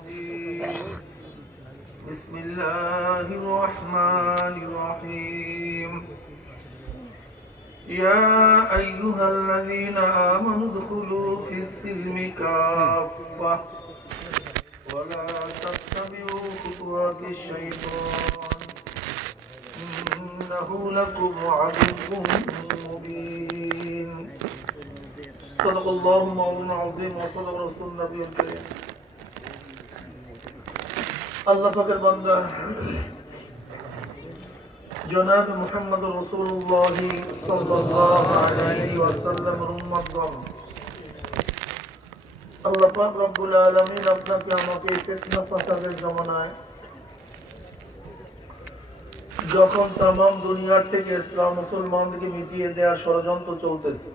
الرجيم بسم الله الرحمن الرحيم يا أيها الذين آمنوا ادخلوا في السلم كافة ولا تتبعوا خطوات الشيطان إنه لكم عدو مبين صدق الله مولانا العظيم وصدق رسول النبي الكريم আল্লাহ পাকের বান্দা জনাব মুহাম্মদ রাসূলুল্লাহ সাল্লাল্লাহু আলাইহি ওয়াসাল্লামের উম্মতগণ, আল্লাহ পাক রব্বুল আলামিন আপনাকে আমাকে ফিতনা ফাসাদের জামানায় যখন तमाम দুনিয়ার থেকে ইসলাম মুসলমানদেরকে মিটিয়ে দেওয়ার ষড়যন্ত্র চলতেছে,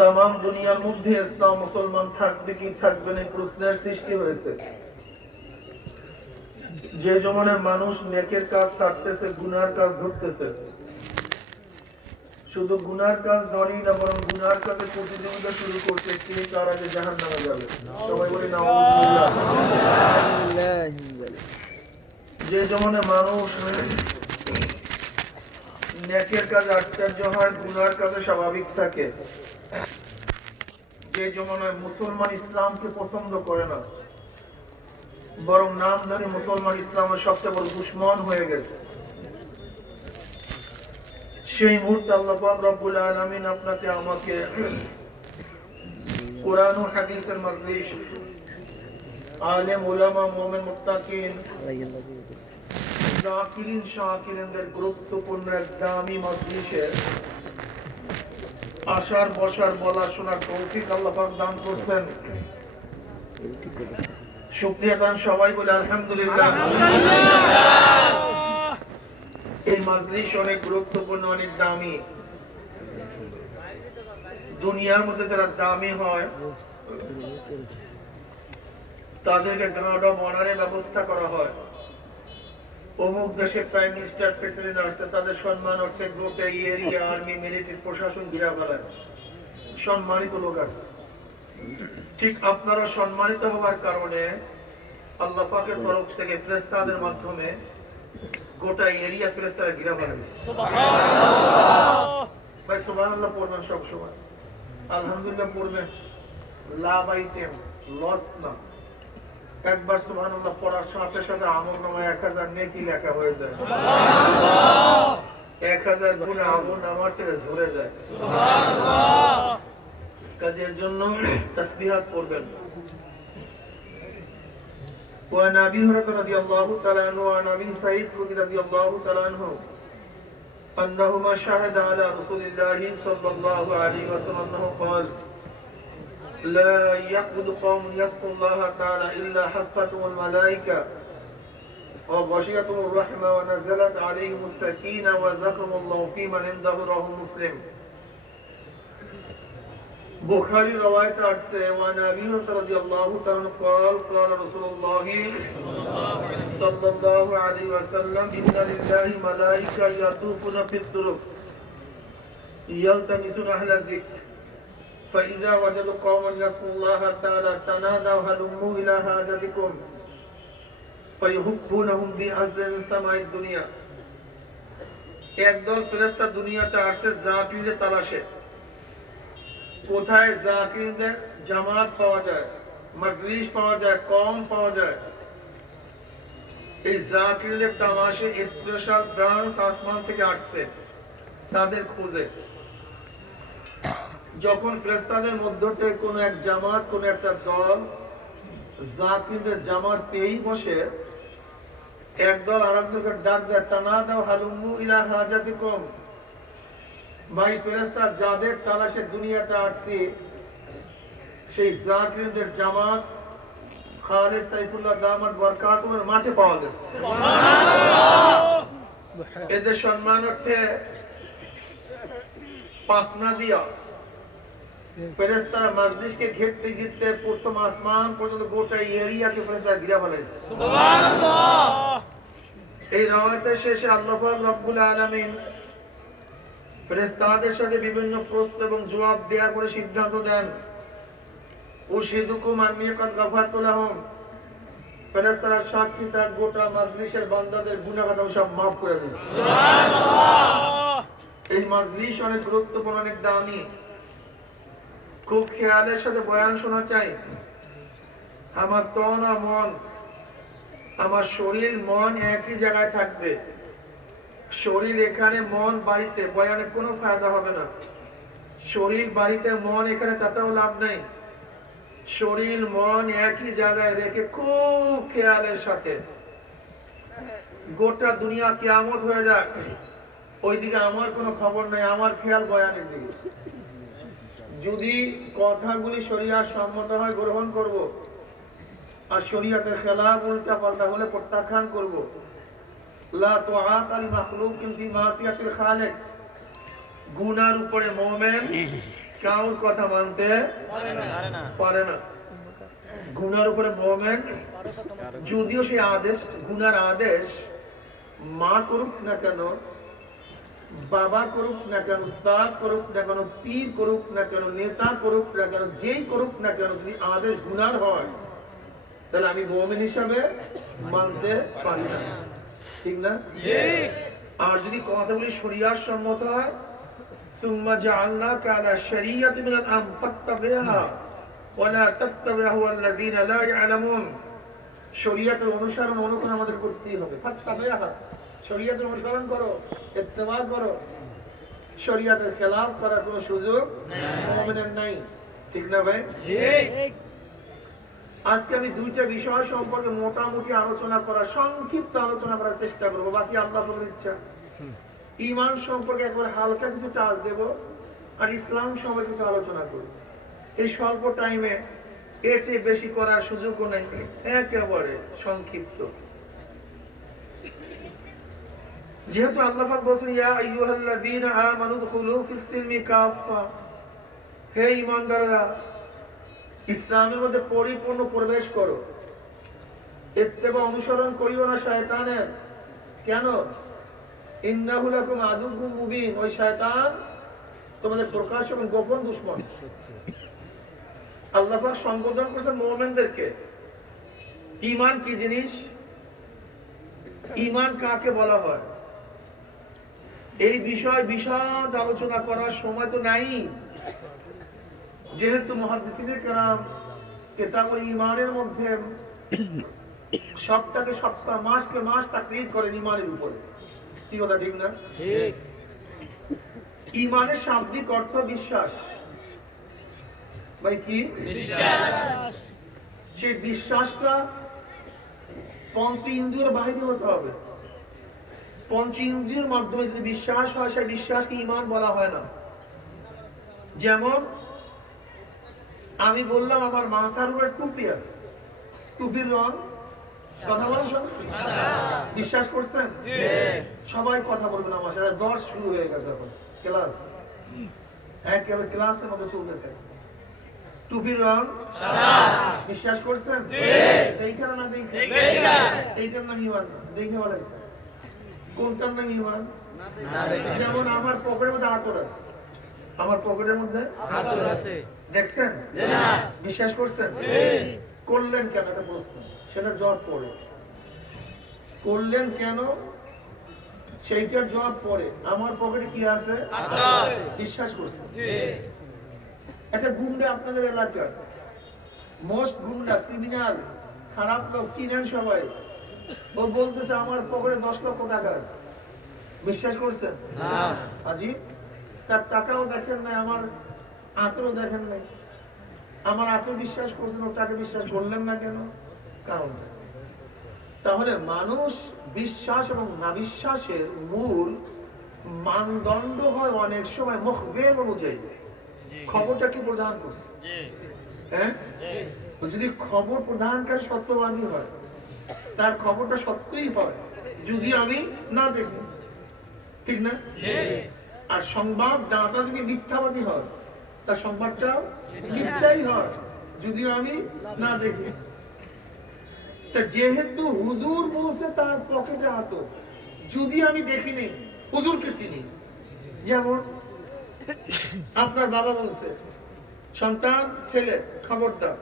तमाम দুনিয়ার মধ্যে ইসলাম মুসলমান থাকবে কি থাকবে না প্রশ্নের সৃষ্টি হয়েছে। যে জমানায় মানুষ নেকের কাজ ছাড়তেছে, গুনার কাজ ধরতেছে, শুধু গুনার কাজ ধরেই না বরং গুনার কাজে প্রতিযোগিতা শুরু করছে, তিনি তার আগে জাহান্নামে যাবে। সবাই বলি নাউযুবিল্লাহ। যে জমানায় মানুষ নেকের কাজ আশ্চর্য হয়, গুনার কাজে স্বাভাবিক থাকে, যে জমানায় মুসলমান ইসলামকে পছন্দ করে না বরং নামধারী মুসলমান ইসলামের সবচেয়ে বড় দুশমন হয়ে গেছে, সেই মুহূর্তে আল্লাহ পাক রব্বুল আলামিন আপনাকে আমাকে কোরআন ও হাদিসের মজলিস, আলেম উলামা মুমিন মুত্তাকিন জাকিরিন শাকিরিনদের গুরুত্বপূর্ণ এক দামি মজলিসে আসার বসার বলা শোনার তৌফিক আল্লাহ পাক দান করছেন। শুকরিয়া করেন সবাই বলে আলহামদুলিল্লাহ। এই মজলিস অনেক গুরুত্বপূর্ণ, অনেক দামি। দুনিয়ার মধ্যে যারা দামি হয় তাদেরকে গার্ড অফ অনারের ব্যবস্থা করা হয়। অমুক দেশের প্রাইম মিনিস্টার, প্রেসিডেন্ট আসছে, তাদের সম্মান অর্থে গোটা এরিয়া, আর্মি, মিলিটারি প্রশাসন ঘিরা ফেলায়, সম্মানিত লোক আছে। ঠিক আপনারা সম্মানিত হওয়ার কারণে আল্লাহ পাকের তরফ থেকে ফেরেশতাদের মাধ্যমে গোটা এরিয়া ফেরেশতারা ঘিরা ফেলায়। ভাই সুবহানাল্লাহ পড়বেন সব সময়, আলহামদুলিল্লাহ পড়বেন, লাভ আইটেম লস না। একবার সুবহানাল্লাহ পড়ার সাথে সাথে আমলনামায় 1000 নেকি লেখা হয়ে যায়, 1000 গুণে আমলনামার থেকে ঝরে যায়। কাজের জন্য তাসবিহাত পড়বেন। وعن أبي هريرة رضي الله تعالى عنه وعن أبي سعيد رضي الله تعالى عنه أنهما شهد على رسول الله صلى الله عليه وسلم أنه قال لا يقبض قوم يذكر الله تعالى إلا حفتهم الملائكة وغشيتهم الرحمة ونزلت عليهم السكينة وذكرهم الله في من عنده رواه مسلم। बुखारी रवायत से وعن أبي هريرة رضي الله تعالى قال قال رسول الله صلى الله عليه وسلم إن لله ملائكة يطوفون في الطرق يلتمسون أهل الذكر فإذا وجدوا قوما يذكرون الله تعالى تنادوا هلموا إلى حاجتكم فيحبونهم بأزل سماء الدنيا। একদল ফেরেশতা দুনিয়াতে আসছে জাকিরদের তালাশে। কোথায় জাকিরদের জামাত পাওয়া যায়, মজলিস পাওয়া যায়, কওম পাওয়া যায়, এই জাকিরদের তামাশে স্পেশাল ব্রাঞ্চ আসমান থেকে আসছে তাদের খোঁজে। যখন ফেরেশতাদের মধ্য থেকে কোন এক জামাত, কোন একটা দল জাকিরদের জামাত পেয়েই বসে, একদল আরেকদলকে ডাক দেয়, তানাদাউ হালুম্মু ইলা হাজাতিকুম, ভাই ফেরেশতা যাদের তালাশে দুনিয়াতে আসছে সেই জাকিরদের জামাত খালিদ সাইফুল্লাহ দামাত বরকাতুহুর মাঠে পাওয়া গেছে। সুবহানাল্লাহ। এদের সম্মানার্থে পাখনা দিয়া ফেরেশতারা মজলিসকে ঘিরতে ঘিরতে প্রথম আসমান পর্যন্ত গোটা এরিয়াকে ফেরেশতারা ঘিরে ফেলেছে। সুবহানাল্লাহ। এই রাওয়াতের শেষে আল্লাহ পাক রব্বুল আলামিন ফেরেশতাদের সাথে বিভিন্ন প্রশ্ন এবং জবাব দেওয়ার পরে সিদ্ধান্ত দেন উশহিদুকুম আন্নী কাদ গাফারতু লাহুম, ফেরেশতারা সাক্ষী তার গোটা মাজলিসের বান্দাদের গুনাহ খাতা সব maaf করে দিয়েছে। সুবহানাল্লাহ। এই মাজলিস অনেক গুরুত্বপূর্ণ, অনেক দামি, খুব খেয়ালের সাথে বয়ান শোনা চাই। আমার তন আর মন, আমার শরীর মন একই জায়গায় থাকবে। শরীর এখানে, মন বাড়িতে, বয়ানে কোনো ফায়দা হবে না। শরীর বাড়িতে, মন এখানে, তাতেও লাভ নেই। শরীর মন একই জায়গায় রেখে খুব খেয়ালের সাথে, গোটা দুনিয়া কিয়ামত হয়ে যাক, ওইদিকে আমার কোনো খবর নেই, আমার খেয়াল বয়ানের দিকে। যদি কথাগুলি শরিয়াত সম্মত হয় গ্রহণ করব, আর শরিয়াতের খেলাফ উল্টা পাল্টা হলে প্রত্যাখ্যান করব। লা তুআতা লি মাখলুকিন ফি মাসিয়াতিল খালিক, গুনার উপরে মুমিন কাউর কথা মানতে পারে না। গুনার উপরে মুমিন, যদিও সেই আদেশ, গুনার আদেশ মা করুক না কেন, বাবা করুক না কেন, উস্তাদ করুক না কেন, পীর করুক না কেন, নেতা করুক না কেন, যেই করুক না কেন, যদি আদেশ গুনার হয় তাহলে আমি মুমিন হিসাবে মানতে পারি না, ঠিক না? আর যদি কথাগুলি শরিয়াত সম্মত হয়, সুম্মা জাআলনাকা আলা শারিয়াতিন মিনাল আমর ফাত্তাবিহা ওয়া লা তাত্তাবিহু আল্লাযীনা লা ইয়ালামুন, শরিয়াতের অনুসরণ অনুকরণ আমাদের করতেই হবে। ফাত্তাবিহা, শরিয়াতের অনুসরণ করো, ইত্তেবা করো, শরিয়াতের খেলাফ করার কোনো সুযোগ মুমিনের নাই, ঠিক না ভাই? ঠিক। আজকে আমি দুইটা বিষয় সম্পর্কে মোটামুটি আলোচনা করার, সংক্ষিপ্ত আলোচনা করার চেষ্টা করব, বাকি আল্লাহ পাকের ইচ্ছা। ঈমান সম্পর্কে একবার হালকা কিছু টাচ দেব, আর ইসলাম সম্পর্কে কিছু আলোচনা করব। এই স্বল্প টাইমে এর চেয়ে বেশি করার সুযোগও নেই, একেবারে সংক্ষিপ্ত। যেহেতু আল্লাহ পাক বলেন, ইয়া আইয়ুহাল্লাযীনা আমানু দুখুলু ফিস সিলমি কাফা, হে ঈমানদাররা, ইসলামের মধ্যে পরিপূর্ণ প্রবেশ করো। ইত্তেবা, অনুসরণ করিও না শয়তানের। কেন? ইন্নাহু লাকুম আদুউম মুবিন, ওই শয়তান তোমাদের প্রকাশ এবং গোপন দুশমন। আল্লাহ পাক সম্বোধন করেছেন মুমিনদেরকে। ঈমান কি জিনিস, ঈমান কাকে বলা হয়, এই বিষয় বিশদ আলোচনা করার সময় তো নাই। যেহেতু মুহাদ্দিসিনে কেরাম কিতাবুল ঈমানের মধ্যে সপ্তাহকে সপ্তাহ, মাসকে মাস তাকরীর করেন ঈমানের উপরে, কি কথা ঠিক না? ঠিক। ঈমানের শাব্দিক অর্থ বিশ্বাস। ভাই কি বিশ্বাস? সেই বিশ্বাসটা পঞ্চ ইন্দ্রিয়ের বাইরে হতে হবে। পঞ্চ ইন্দ্রিয়ের মাধ্যমে যদি বিশ্বাস হয়, সেই বিশ্বাসকে ঈমান বলা হয় না। যেমন আমি বললাম আমার মাথার উপরে টুপি আছে, টুপির রং, কথা বলেন সবাই, বিশ্বাস করছেন? সবাই কথা বলবেন আমার সাথে। 10 শুরু হয়ে গেছে এখন ক্লাস, একেবারে ক্লাসের মধ্যে চলতে থাকে। টুপির রং সাদা, বিশ্বাস করছেন? এইখানে না দেখে, এইটার নাম ঈমান না, দেখে বলেন কোনটার নাম ঈমান? যেমন আমার পকেটের মধ্যে আতর আছে, আমার পকেটের মধ্যে আতর আছে, দেখছেন? বিশ্বাস করছেন? করলেন কেন? এটা প্রশ্ন, সেটা জবাব পড়ে। করলেন কেন সেইটার জবাব পড়ে। আমার পকেটে কি আছে? বিশ্বাস করছেন? একটা গুন্ডা আপনাদের এলাকায়, মোস্ট গুন্ডা, ক্রিমিনাল, খারাপ লোক, চিনেন সবাই, ও বলতেছে আমার পকেটে 10 লক্ষ টাকা আছে, বিশ্বাস করছেন? আজি তার টাকাও দেখেন নাই, আমার আতরও দেখেন নাই, আমার আতর বিশ্বাস করছেন, ও টাকা বিশ্বাস করলেন না কেন? কারণ তাহলে মানুষ বিশ্বাস এবং না বিশ্বাসের মূল মানদণ্ড হয় অনেক সময় মুখবের অনুযায়ী, খবরটা কি প্রদান করছে। হ্যাঁ, যদি খবর প্রদানকারী সত্যবাদী হয়, তার খবরটা সত্যই হয় যদি আমি না দেখি, ঠিক না? আর সংবাদ দাতা যদি মিথ্যাবাদী হয়, তার সংবাদটাও মিথ্যাই হয় যদি আমি না দেখি। তা যেহেতু হুজুর বলছে তার পকেটে আতর, যদি আমি দেখিনি, হুজুরকে চিনি। যেমন আপনার বাবা বলছে সন্তান ছেলে, খবরদার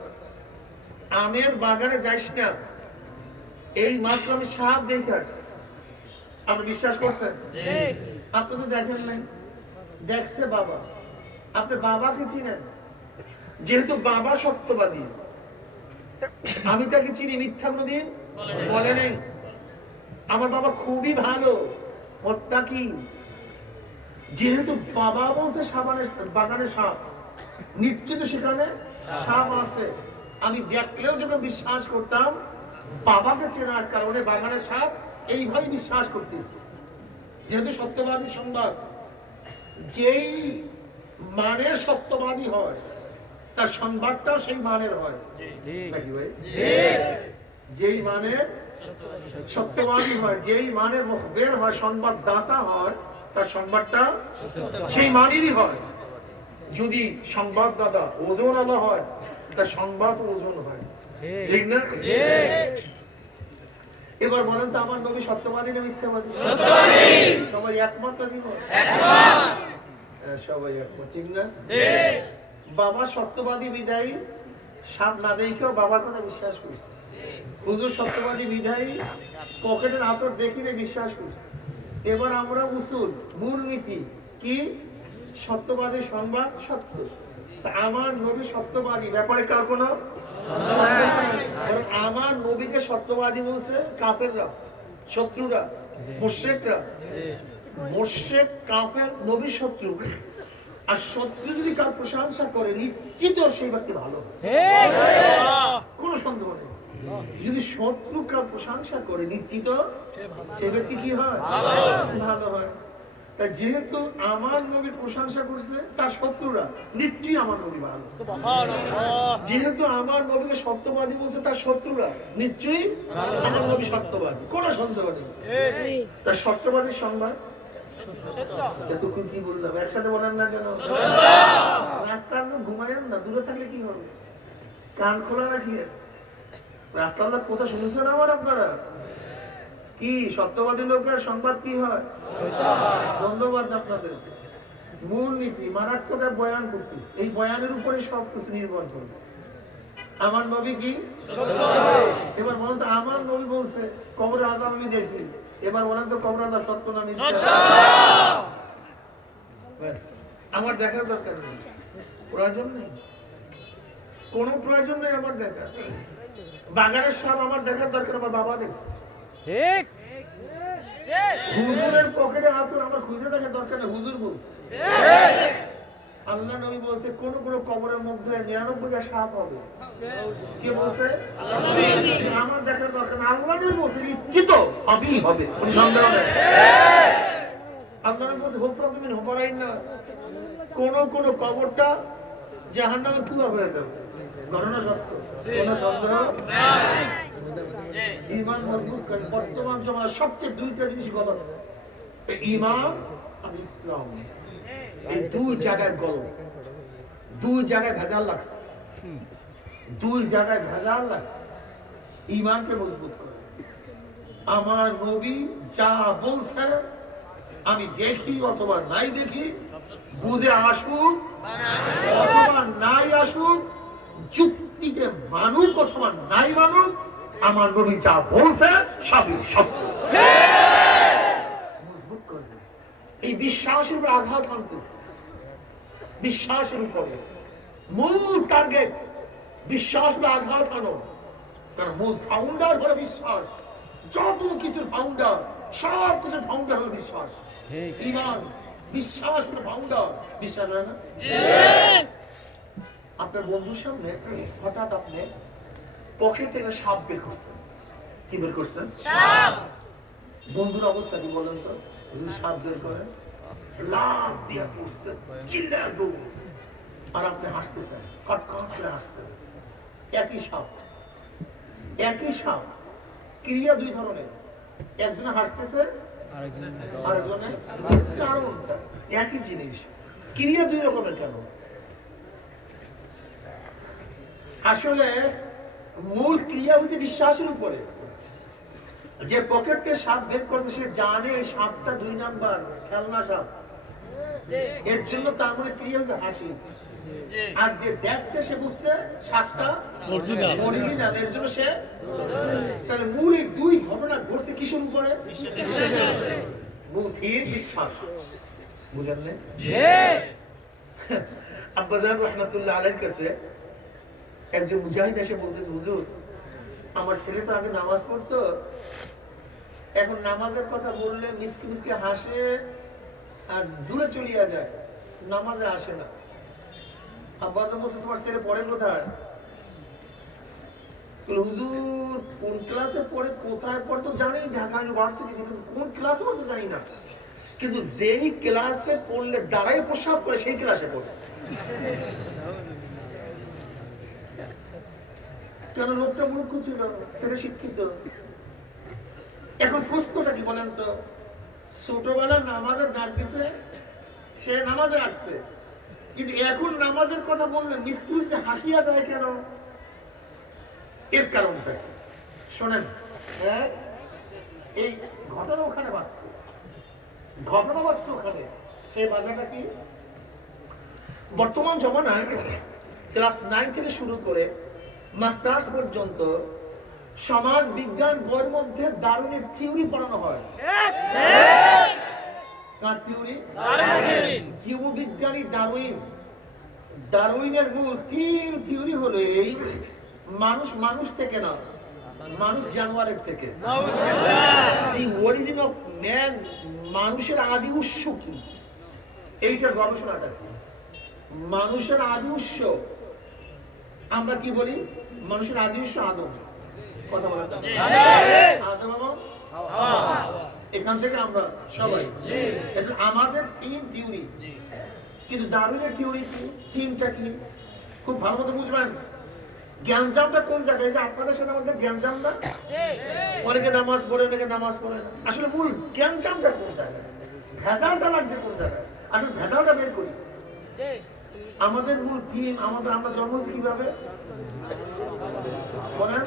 আমের বাগানে যাইস না। এই মাত্র আমি সাপ দেখে আসছি। আপনি বিশ্বাস করছেন? আপনি তো দেখেন নাই, দেখছে বাবা। আপনি বাবাকে চিনেন, যেহেতু বাবা সত্যবাদী। আমি তাকে চিনি, মিথ্যা কোনদিন বলে নেই। আমার বাবা খুবই ভালো মুত্তাকি। যেহেতু বাবা বলছে বাগানে সাপ, নিশ্চিত সেখানে সাপ আছে। আমি দেখলেও যখন বিশ্বাস করতাম, বাবাকে চেনার কারণে বাগানের সাপ এইভাবে বিশ্বাস করতেছি। যেহেতু সত্যবাদী সংবাদ, যেই মানের সত্যবাদী হয় তার সংবাদটাও সেই মানের হয়। যেই মানের সত্যবাদী হয়, যেই মানের মুখবের হয়, সংবাদদাতা হয়, তার সংবাদটা সেই মানেরই হয়। যদি সংবাদদাতা ওজন আলা হয়, তার সংবাদ ওজন হয়, ঠিক না? এবার বলেন তো, আমার নবী সত্যবাদী না মিথ্যাবাদী? সবাই একমত না দিব? সবাই একমত, ঠিক না? বাবা সত্যবাদী বিদায়ী সাপ না দেখেও বাবার কথা বিশ্বাস করছে। হুজুর সত্যবাদী বিদায়ী পকেটের আতর দেখিলে বিশ্বাস করছে। এবার আমরা উসুল, মূলনীতি কি? সত্যবাদী সংবাদ সত্য। আমার নবী সত্যবাদী, ব্যাপারে কার কোনো? আমার নবীকে সত্যবাদী বলছে কাফেররা, শত্রুরা, মুশরিকরা। মুশরিক কাফের নবী শত্রু। আর শত্রু যদি কার প্রশংসা করে, নিশ্চিত সেই ব্যক্তি ভালো, কোনো সন্দেহ নেই। যদি শত্রু কার প্রশংসা করে, নিশ্চিত সেই ব্যক্তি কি হয়? ভালো হয়। তাই যেহেতু আমার নবীর প্রশংসা করছে তার শত্রুরা, নিশ্চয়ই আমার নবী ভালো। যেহেতু আমার নবীকে সত্যবাদী বলছে তার শত্রুরা, নিশ্চয়ই আমার নবী সত্যবাদী, কোনো সন্দেহ নেই। তার সত্যবাদীর সংবাদ এতক্ষণ কি বললাম, একসাথে বলেন না কেন? রাস্তার লোক ঘুমায়েন না, দূরে থাকলে কি হবে? কান খোলা রাখিয়ে রাস্তার লোক কথা শুনেছেন আমার আপনারা? কি সত্যবাদী লোকের সংবাদ কি হয়? ধন্যবাদ আপনাদের। মূলনীতি মারাত্মক বয়ান করতেছে, এই বয়ানের উপরে সবকিছু নির্ভর করবে। আমার নবী কি? এবার বলেন তো, আমার নবী বলছে কবরে আযাব আমি দেখি। এবার বলেন তো, কবরে আযাব সত্য না মিথ্যা? আমার দেখার দরকার নেই, প্রয়োজন নেই, কোনো প্রয়োজন নেই আমার দেখার। বাগানের সাপ আমার দেখার দরকার, আমার বাবা দেখছে। ঠিক। হুজুরের পকেটে আতর আমার খুঁজে দেখার দরকার নেই, হুজুর বলছে। আল্লাহ নবী বলছে কোন কোন কবরের মধ্যে 99টা সাপ হবে। কে বলছে? আমার দেখার দরকার নেই, আল্লাহ নবী বলছে নিশ্চিত হবেই হবে, কোনো সন্দেহ নেই। আল্লাহ নবী বলছে হুফরাত মিন হুফরাইনা, কোন কোন কবরটা জাহান্নামে কুয়া হয়ে যাবে। ঘটনা সত্য, কোনো সন্দেহ নাই। ঈমান মজবুত করে। বর্তমান জমানায় সবচেয়ে দুইটা জিনিস গলত, ঈমান আর ইসলাম। এই দুই জায়গায় গলত, দুই জায়গায় ভেজাল লাগছে, দুই জায়গায় ভেজাল লাগছে। ঈমানকে মজবুত করে। আমার নবী যা বলছে আমি দেখি অথবা নাই দেখি, বুঝে আসুক অথবা নাই আসুক, যুক্তিতে মানুক অথবা নাই মানুক, আমার নবী যা বলছে সবই সত্য। মজবুত করবে। এই বিশ্বাসের উপর আঘাত আনতেছে, বিশ্বাসের উপরে মূল টার্গেট বিশ্বাস বা আঘাত আনো। কারণ মূল ফাউন্ডার হলো বিশ্বাস। যত কিছু ফাউন্ডার, সব কিছু ফাউন্ডার হলো বিশ্বাস। ঈমান, বিশ্বাস হলো ফাউন্ডার। বিশ্বাস হয় না? আপনার বন্ধুর সামনে হঠাৎ আপনি পকেট থেকে সাপ বের করছেন। কি বের করছেন? বন্ধুর অবস্থা কি বলেন তো? সাপ বের করে লাভ দিয়ে পড়ছেন, চিল্লায় দৌড়, আর আপনি হাসতেছেন, কটকট করে হাসছেন। একই সাপ, একই সাপ, ক্রিয়া দুই ধরনের। একজনে হাসতেছে, আরেকজনে কারণটা একই জিনিস, ক্রিয়া দুই রকমের কেন? আসলে মূল ক্রিয়া হচ্ছে বিশ্বাসের উপরে। যে পকেটকে সাপ বের করছে সে জানে সাপটা 2 নাম্বার খেলনা সাপ, এর জন্য তার মনে কি হয়েছে? হাসি। আর যে দেখছে সে বুঝছে শ্বাসটা অরিজিনাল, এর জন্য সে। তাহলে মূল এই দুই ঘটনা ঘটছে কিসের উপরে? মূল থির বিশ্বাস। বুঝেন না? আব্বাজান রহমাতুল্লাহ আলাইহির কাছে একজন মুজাহিদ এসে বলতেছে, হুজুর আমার ছেলে তো আগে নামাজ পড়তো, এখন নামাজের কথা বললে মিসকে মিসকে হাসে আর দূরে চলিয়া যায়, নামাজে আসে না। আব্বাজান বলছে, তোমার ছেলে পড়ে কোথায়? হুজুর কোন ক্লাসে পড়ে, কোথায় পড়ে তো জানি, ঢাকা ইউনিভার্সিটি, কিন্তু কোন ক্লাসে পড়ে তো জানি না, কিন্তু যেই ক্লাসে পড়লে দাঁড়াই প্রস্রাব করে সেই ক্লাসে পড়ে। কেন? লোকটা মূর্খ ছিল, ছেলে শিক্ষিত। এখন প্রশ্নটা কি বলেন তো? ছোটবেলা নামাজের ডাক দিছে, সে নামাজে আসছে, কিন্তু এখন নামাজের কথা বললে মিসকুলতে হাসিয়া যায় কেন? এর কারণটা শোনেন। হ্যাঁ, এই ঘটনা ওখানে বাজছে, ঘটনা বাজছে ওখানে। সেই বাজারটা কি? বর্তমান জমানায় ক্লাস 9 থেকে শুরু করে মাস্টার্স পর্যন্ত সমাজ বিজ্ঞান বইয়ের মধ্যে দারুণের থিওরি পড়ানো হয়। কার থিওরি? জীববিজ্ঞানী দারুইন। দারুইনের মূল 3 থিওরি হলো এই: মানুষ মানুষ থেকে না, মানুষ জানোয়ারের থেকে। দি অরিজিন অফ ম্যান, মানুষের আদি উৎস কি, এইটার গবেষণাটা কি। মানুষের আদি উৎস আমরা কি বলি? মানুষের আদি উৎস আদম। কথা বলেন আদম এবং হাওয়া, এখান থেকে আমরা সবাই। এটা আমাদের 3 থিওরি, কিন্তু দারুইনের থিওরি কি? 3টা কি খুব ভালো মতো বুঝবেন। জ্ঞানজামটা কোন জায়গায়? যে আপনাদের সাথে আমাদের জ্ঞানজামটা, অনেকে নামাজ পড়ে, অনেকে নামাজ পড়ে না। আসলে মূল জ্ঞানজামটা কোন জায়গায়? ভেজালটা লাগছে কোন জায়গায়? আসলে ভেজালটা বের করি। আমাদের মূল থিম, আমরা জন্ম হয়েছি কিভাবে বলেন?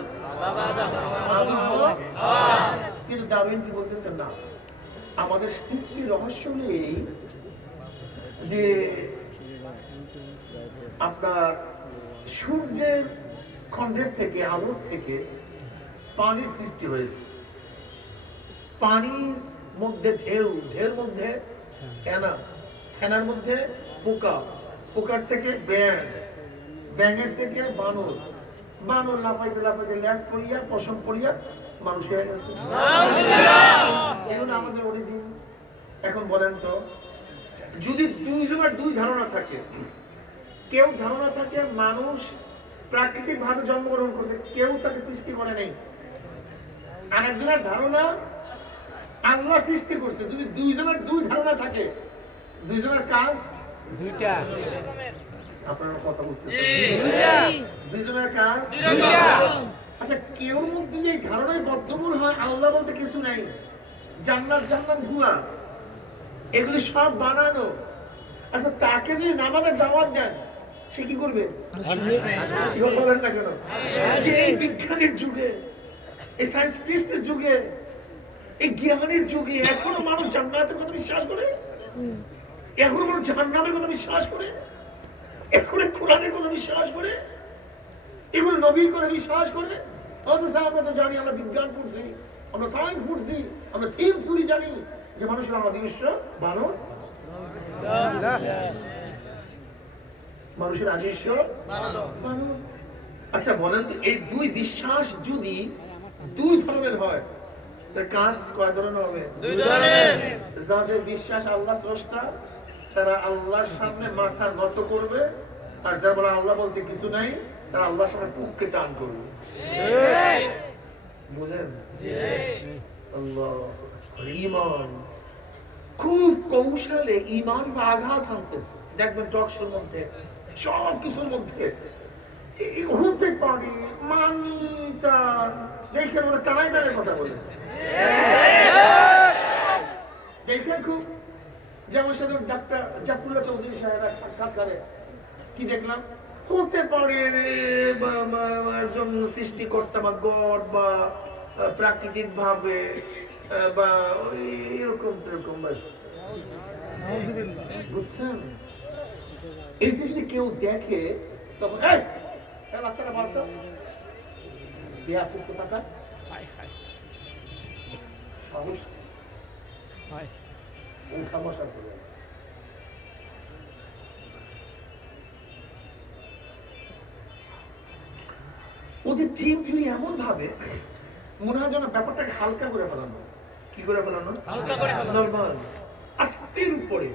কিন্তু দারুইন কি বলতেছেন? না, আমাদের সৃষ্টির রহস্য নেই যে আপনার সূর্যের খণ্ডের থেকে, আলোর থেকে পানির সৃষ্টি হয়েছে। পানির মধ্যে ঢেউ, ঢেউর মধ্যে ফেনা, ফেনার মধ্যে পোকা, পোকার থেকে ব্যাঙ, ব্যাঙের থেকে বানর, বানর লাফাইতে লাফাইতে ল্যাস পড়িয়া, পশম পড়িয়া মানুষ হয়ে গেছে। এগুলো আমাদের অরিজিন। এখন বলেন তো, যদি দুইজনের দুই ধারণা থাকে, কেউ ধারণা থাকে মানুষ প্রাকৃতিক ভাবে জন্মগ্রহণ করছে, কেউ তাকে সৃষ্টি করে নেই, আর একজনের ধারণা আল্লাহ সৃষ্টি করছে, যদি দুইজনের দুই ধারণা থাকে, দুইজনের কাজ দুইটা। আপনারা কথা বুঝতেছেন? দুইজনের কাজ দুইটা। আচ্ছা, কেউর মধ্যে যে ধারণায় বদ্ধমূল হয় আল্লাহ বলতে কিছু নাই, জান্নাত জাহান্নাম ভুয়া, এগুলি সব বানানো। আচ্ছা, তাকে যদি নামাজের দাওয়াত দেন, সে কি করবে? বলেন না কেন? এই বিজ্ঞানের যুগে, এই সায়েন্টিস্টের যুগে, এই জ্ঞানের যুগে এখনো মানুষ জান্নাতের কথা বিশ্বাস করে, এখনো মানুষ জাহান্নামের কথা বিশ্বাস করে, এখনো কোরআনের কথা বিশ্বাস করে, এগুলো নবীর কথা বিশ্বাস করে। অথচ আমরা তো জানি, আমরা বিজ্ঞান পড়ছি, আমরা সায়েন্স পড়ছি, আমরা থিম থিওরি জানি যে মানুষের আদি উৎস বানর, মানুষের আদি উৎস বানর। আচ্ছা বলেন তো, এই দুই বিশ্বাস যদি দুই ধরনের হয়, তার কাজ কয় ধরনের হবে? দুই ধরনের। যাদের বিশ্বাস আল্লাহ স্রষ্টা, তারা আল্লাহর সামনে মাথা নত করবে, আর যারা বলে আল্লাহ বলতে কিছু নাই, তারা আল্লাহর সামনে বুককে টান করবে। বুঝেন? আল্লাহ ঈমান খুব কৌশলে ঈমান আঘাত হানতেছে। দেখবেন টকশোর মধ্যে, সব কিছুর মধ্যে হতে পারে মানি, তার দেখে আমরা টানাই টানের কথা বলে দেখে খুব। যেমন সাথে ডাক্তার জাফরুল্লাহ চৌধুরী সাহেব সাক্ষাৎকারে কি দেখলাম, হতে পারে একজন সৃষ্টিকর্তা বা গড বা প্রাকৃতিক ভাবে বা এরকম এরকম, বাস বুঝছেন? এই যে যদি কেউ দেখে তখন বাচ্চাটা ভালো টাকা উঠা বসা করে ওদের থিম থিওরি এমন ভাবে মনে হয় যেন ব্যাপারটাকে হালকা করে ফেলানো। কি করে ফেলানো? হালকা করে ফেলানো, আস্তের উপরে।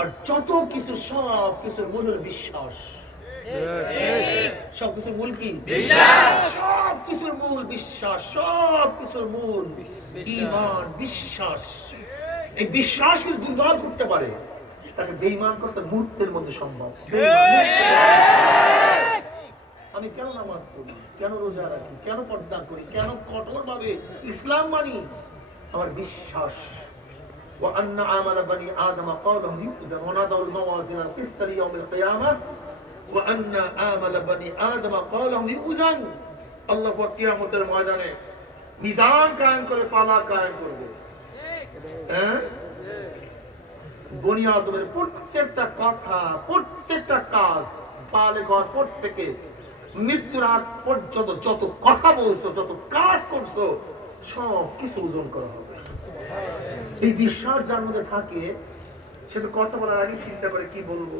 আর যত কিছু সব কিছুর মূল হলো বিশ্বাস। সব কিছুর মূল কি? বিশ্বাস। সব কিছুর মূল বিশ্বাস, সব কিছুর মূল ঈমান, বিশ্বাস। এই বিশ্বাস কিছু দুর্বল করতে পারে, তাকে বেঈমান করতে মুহূর্তের মধ্যে সম্ভব। আমি কেন নামাজ পড়ি, কেন রোজা রাখি, কেন পর্দা করি, কেন কঠোর ভাবে ইসলাম মানি? আমার বিশ্বাস। وأن عمل بني آدم قوله يؤذن ونضع الموازين القسط ليوم القيامة وأن عمل بني آدم قوله يؤذن আল্লাহ কিয়ামতের ময়দানে মিজান কায়েম করে পালা কায়েম করবে। হ্যাঁ, বনি আদমের প্রত্যেকটা কথা, প্রত্যেকটা কাজ, পালে ঘর প্রত্যেকে মৃত্যুর আগ পর্যন্ত যত কথা বলছো, যত কাজ করছো, সব কিছু ওজন করা হবে। এই বিশ্বাস যার মধ্যে থাকে, সে তো কথা বলার আগে চিন্তা করে কি বলবো,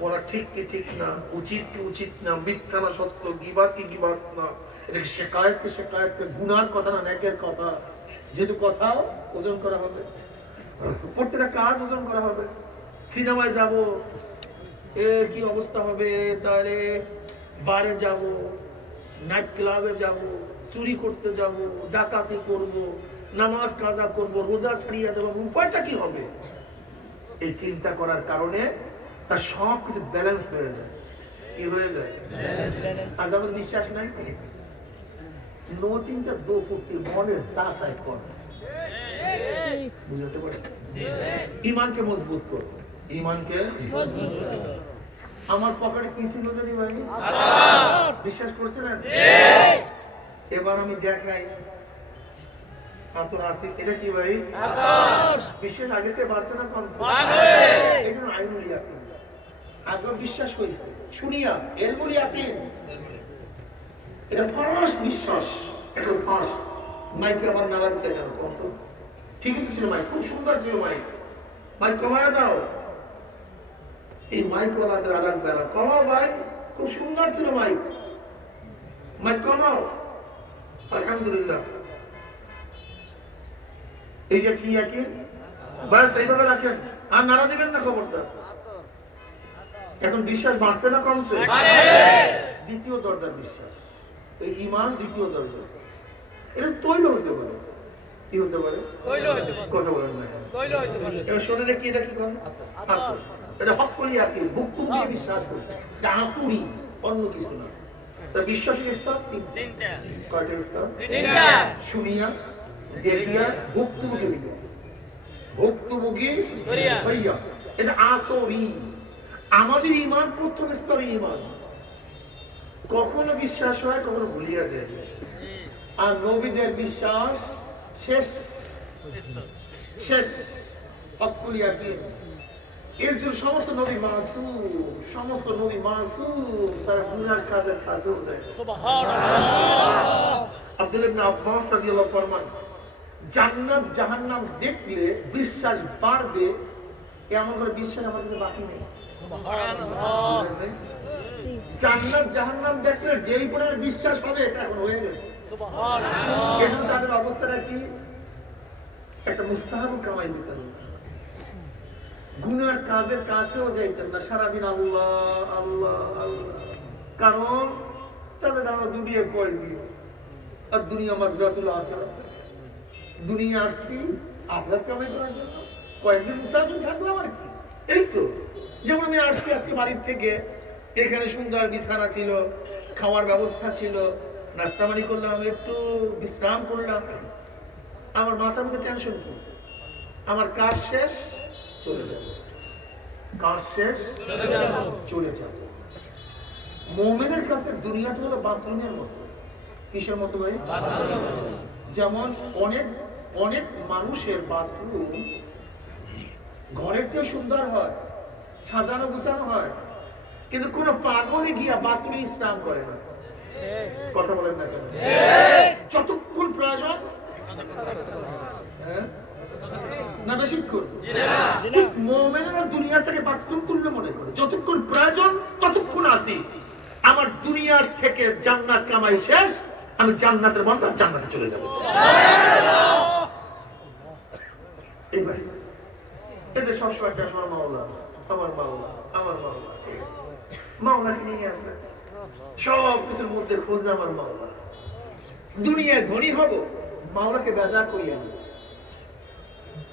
বলা ঠিক কি ঠিক না, উচিত কি উচিত না, মিথ্যা না সত্য, গিবাত কি গিবাত না, এটা শেকায়েত কি শেকায়েত, গুনার কথা না নেকের কথা, যেহেতু কথা ওজন করা হবে, প্রত্যেকটা কাজ ওজন করা হবে। সিনেমায় যাব, এর কি অবস্থা হবে, তাহলে বারে যাব, নাইট ক্লাবে যাব, চুরি করতে যাব, ডাকাতি করব, নামাজ কাজা করব, রোজা ছাড়িয়ে দেবো, উপায়টা কি হবে? এই চিন্তা করার কারণে তার সব কিছু ব্যালেন্স হয়ে যায়। কি হয়ে যায়? আর যখন বিশ্বাস নাই, নো চিন্তা দো ফুটি, মনে যা চাই কর। বুঝতে পারছি? ঈমানকে মজবুত করো, ঈমানকে মজবুত করো। আমার পকেটে কি ছিল জানি ভাই? বিশ্বাস করছিলেন? এবার আমি দেখাই আতর আছে, এটা কি ভাই? বিশ্বাস আগে থেকে বাড়ছে না কমছে? এটা আইনুল ইয়াকিন। আগে বিশ্বাস হয়েছে শুনিয়া, এলমুল ইয়াকিন, এটা ফার্স্ট বিশ্বাস। এটা ফার্স্ট। মাইকে আমার না লাগছে কেন কম তো? ঠিকই ছিল মাইক, খুব সুন্দর ছিল মাইক। মাইক কমায় দাও। এই মাইক ওয়ালাদের আর লাগবে না, কমাও ভাই, খুব সুন্দর ছিল মাইক, মাইক কমাও। আলহামদুলিল্লাহ। এইটা কি ইয়াকিন? বাস এইভাবে রাখেন, আর নাড়া দিবেন না, খবরদার। এখন বিশ্বাস বাড়ছে না কমছে? দ্বিতীয় দরজার বিশ্বাস, এই ঈমান দ্বিতীয় দরজা। এটা তৈল হতে পারে। কি হতে পারে? কথা বলেন না, এবার শোনেন কি, এটা কি করেন? এটা হক করি ইয়াকিন, বুকতুম দিয়ে বিশ্বাস করছে, আতুরি, অন্য কিছু না। তা বিশ্বাসের স্তর তিনটা। কয়টা স্তর? তিনটা। শুনিয়া, দেখিয়া, ভুক্তভোগী হইয়া, ভুক্তভোগী হইয়া, এটা আতরি। আমাদের ঈমান প্রথম স্তরের ঈমান, কখনো বিশ্বাস হয়, কখনো ভুলিয়া যায়। আর নবীদের বিশ্বাস শেষ শেষ হকুল ইয়াকিন। এর জন্য সমস্ত নবী মাসুম, সমস্ত নবী মাসুম, তারা গুনার কাজের কাজেও যায়। সুবহানাল্লাহ। আব্দুল্লাহ ইবনে আব্বাস রাদিয়াল্লাহু আনহু ফরমান, জান্নাত জাহান্নাম দেখলে বিশ্বাস বাড়বে, এমন করে বিশ্বাস আমাদের কাছে বাকি নেই। সুবহানাল্লাহ। জান্নাত জাহান্নাম দেখলে যেই পরিমাণ বিশ্বাস হবে, এটা এখন হয়ে গেছে। সুবহানাল্লাহ। এখন তাদের অবস্থাটা কি? একটা মুস্তাহাব কামাই দিতে হবে, গুনার কাজের কাছেও যাইতেন না, সারাদিন আল্লাহ আল্লাহ আল্লাহ। কারণ তাদের আমরা দুনিয়া কয় দিই, আর দুনিয়া মাজরাতুল আখিরাত, দুনিয়া আসছি আখিরাত কামাই করার জন্য। কয়েকদিন মুসাফির থাকলাম আর কি, এই তো। যেমন আমি আসছি আজকে বাড়ির থেকে, এখানে সুন্দর বিছানা ছিল, খাওয়ার ব্যবস্থা ছিল, নাস্তা পানি করলাম, একটু বিশ্রাম করলাম। আমার মাথার মধ্যে টেনশন কি? আমার কাজ শেষ, চলে যাব, কাজ শেষ, চলে যাব। মুমিনের কাছে দুনিয়াটা হলো বাথরুমের মতো। কিসের মতো ভাই? যেমন অনেক অনেক মানুষের বাথরুম ঘরের চেয়ে সুন্দর হয়, সাজানো গুছানো হয়, কিন্তু কোন পাগলে গিয়া বাথরুমে স্নান করে না। কথা বলেন না কেন? যতক্ষণ প্রয়োজন না বেশিক্ষণ, ঠিক মুমিনেরা দুনিয়া থেকে বাথরুম তুললে মনে করে যতক্ষণ প্রয়োজন ততক্ষণ আসি। আমার দুনিয়ার থেকে জান্নাত কামাই শেষ, আমি জান্নাতের বান্দা, জান্নাতে চলে যাব। এই বাস এতে সবসময় আমার মাওলা, আমার মাওলা, আমার মাওলা, মাওলাকে নিয়ে আসে সব কিছুর মধ্যে খোঁজ না আমার মাওলা। দুনিয়ায় ধনী হব, মাওলাকে বেজার করিয়া না।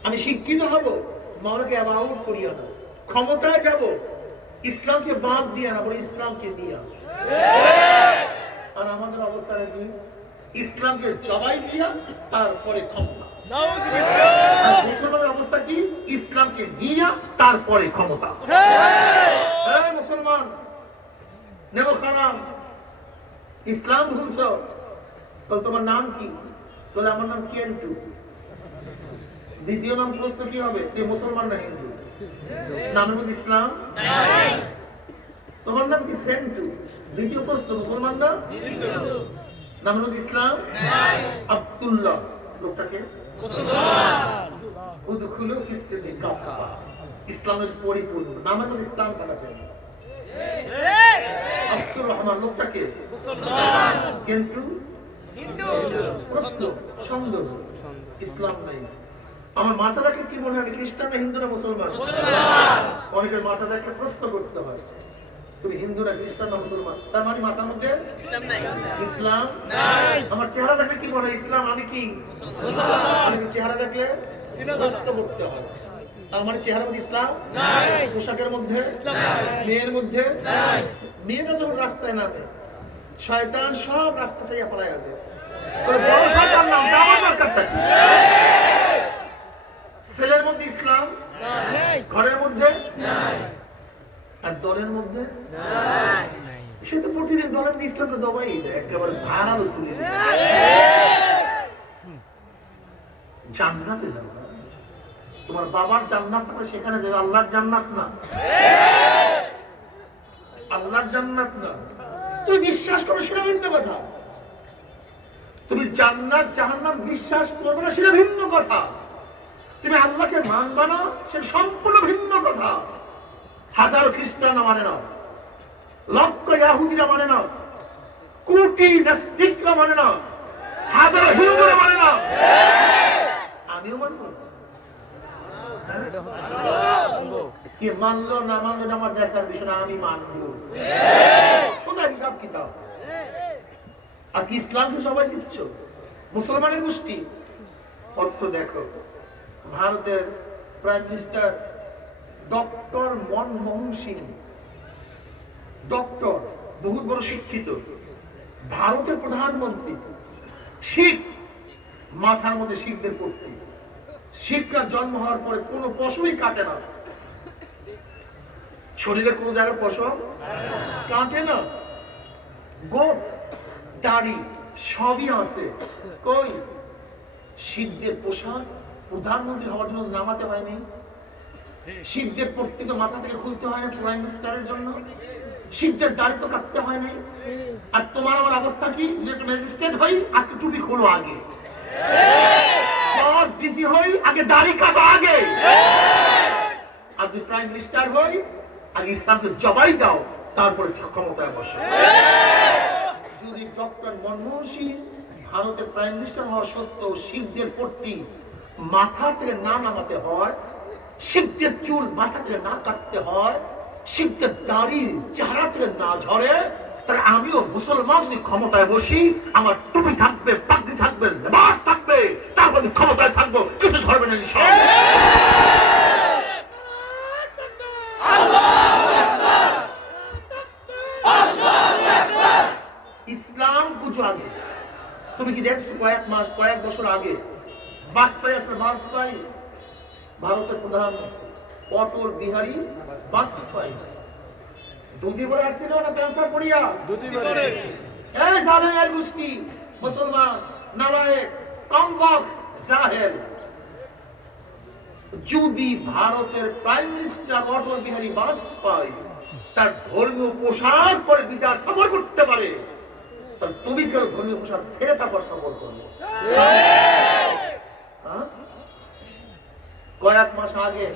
আমি শিক্ষিত হব, মাওলাকে অ্যাবাউট করিয়া না। ক্ষমতায় যাব, ইসলামকে বাদ দিয়া না, বলে ইসলামকে দিয়া। আর আমাদের অবস্থা কি? ইসলামকে জবাই দিয়া তারপরে ক্ষমতা। আর মুসলমানের অবস্থা কি? ইসলামকে দিয়া তারপরে ক্ষমতা। এই মুসলমান নেব খারাপ, ইসলাম ভুলছ, তোমার নাম কি? বলে আমার নাম কেন্টু। দ্বিতীয় নাম প্রশ্ন কি হবে? যে মুসলমান না হিন্দু? নামের মধ্যে ইসলাম। তোমার নাম কি? সেন্টু। দ্বিতীয় প্রশ্ন, মুসলমান না হিন্দু? নামের মধ্যে ইসলাম। আব্দুল্লাহ, লোকটাকে ইসলামের পরিপূর্ণ, নামের মধ্যে ইসলাম থাকা চাই। আব্দুর রহমান, লোকটাকে কিন্তু প্রশ্ন সন্দেহ, ইসলাম নাই। আমার মাথা দেখে কি মনে হয় খ্রিস্টান না হিন্দু না মুসলমান? অনেকের মাথা দেখে প্রশ্ন করতে হয়, তুমি হিন্দু না খ্রিস্টান না মুসলমান? তার মানে মাথার মধ্যে ইসলাম নাই। আমার চেহারা দেখলে কি মনে হয় ইসলাম, আমি কি চেহারা দেখলে প্রশ্ন করতে হয়। তার মানে চেহারার মধ্যে ইসলাম নাই, পোশাকের মধ্যে ইসলাম নাই, মেয়ের মধ্যে নাই। মেয়েরা যখন রাস্তায় নামে, শয়তান সব রাস্তা ছাইয়া পালায় আছে। বড় শয়তান নাম, আমার দরকারটা কি? ছেলের মধ্যে ইসলাম নাই, ঘরের মধ্যে নাই, আর দলের মধ্যে নাই। সে তো প্রতিদিন দলের মধ্যে ইসলামকে জবাই দেয়, একেবারে ধারালো চুরি। জান্নাতে যাবে, তোমার বাবার জান্নাত থাকলে সেখানে যাবে, আল্লাহর জান্নাত না। আল্লাহর জান্নাত না। তুই বিশ্বাস করো সেটা ভিন্ন কথা, তুমি জান্নাত জাহান্নাম বিশ্বাস করবে না সেটা ভিন্ন কথা, তুমি আল্লাহকে মানবা না সেটা সম্পূর্ণ ভিন্ন কথা। হাজারো খ্রিস্টানরা মানে না, লক্ষ ইহুদিরা মানে না, কোটি নাস্তিকরা মানে না, হাজারো হিন্দুরা মানে না, আমিও মানব। কি মানলো না মানলো আমার দেখার বিষয় না, আমি মানবো। সোজা হিসাব কিতাব। আজকে ইসলামকে সবাই দিচ্ছ, মুসলমানের গোষ্ঠী। অথচ দেখো ভারতের prime minister doctor Manmohan Singh, doctor, বহুত বড় শিক্ষিত, ভারতের প্রধানমন্ত্রী, শিখ, মাথার মধ্যে শিখদের পড়তি। শিখরা জন্ম হওয়ার পরে কোনো পশমই কাটে না, শরীরে কোনো জায়গায় পশম কাটে না, গোপ দাড়ি সবই আছে। কই শিখদের পোশাক প্রধানমন্ত্রী হওয়ার জন্য নামাতে হয়নি, শিখদের প্রত্যেক মাথা থেকে খুলতে হয় না প্রাইম মিনিস্টারের জন্য, শিখদের দাড়ি তো কাটতে হয় নাই। আর তোমার আমার অবস্থা কি? যে ম্যাজিস্ট্রেট হই আজকে টুপি খোলো আগে, জজ ডিসি হই আগে দাড়ি কাটো আগে, আর যদি প্রাইম মিনিস্টার হই আগে ইসলামকে জবাই দাও তারপরে ক্ষমতায় বসে। যদি ডক্টর মনমোহন সিং ভারতের প্রাইম মিনিস্টার হওয়া সত্ত্বেও শিখদের পট্টি মাথা থেকে না নামাতে হয়, শিখদের চুল মাথা থেকে না কাটতে হয়, শিখদের দাড়ি চেহারা থেকে না ঝরে, তাহলে আমিও মুসলমান যদি ক্ষমতায় বসি, আমার টুপি থাকবে, পাগড়ি থাকবে, নামাজ থাকবে, তারপর ক্ষমতায় থাকবো, কিছু ধরবে না ইসলাম বুঝো আগে। তুমি কি দেখছো কয়েক মাস কয়েক বছর আগে বাজপেয়ী আসলে, বাজপেয়ী ভারতের প্রধান অটল বিহারী বাজপেয়ী দুধি করে আসছিল না ক্যান্সার পড়িয়া, দুধি করে। এই জালেমের গোষ্ঠী মুসলমান নালায়েক কমবক জাহেল, যদি ভারতের প্রাইম মিনিস্টার অটল বিহারী বাজপেয়ী তার ধর্মীয় পোশাক পরে বিচার সফর করতে পারে, তাহলে তুমি কেন ধর্মীয় পোশাক ছেড়ে তারপর সফর করবো? কয়েক মাস আগে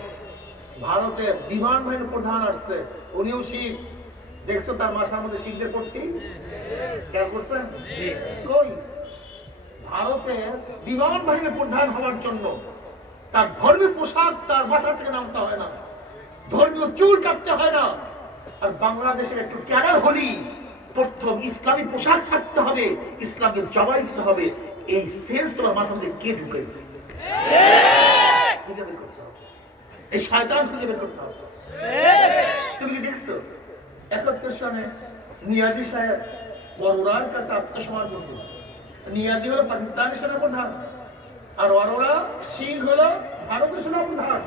ভারতের বিমান বাহিনীর প্রধান আসছে, উনিও শিখ। দেখছো তার মাথার মধ্যে শিখদের পড়তে খেয়াল করছেন? কই ভারতের বিমান বাহিনীর প্রধান হওয়ার জন্য তার ধর্মীয় পোশাক তার মাথা থেকে নামতে হয় না, ধর্মীয় চুল কাটতে হয় না। আর বাংলাদেশের একটু ক্যাডার হলি প্রথম ইসলামী পোশাক ছাড়তে হবে, ইসলামকে জবাই দিতে হবে। এই সেন্স তোমার মাথার মধ্যে কে ঢুকেছে? খুঁজে বের করতে হবে, এই শয়তান খুঁজে বের করতে হবে। তুমি কি দেখছো 71 সনে নিয়াজি সাহেব বড়োরার কাছে আত্মসমর্পণ করছে। নিয়াজি হলো পাকিস্তানের সেনাপ্রধান, আর অরোরা সিং হলো ভারতের সেনাপ্রধান।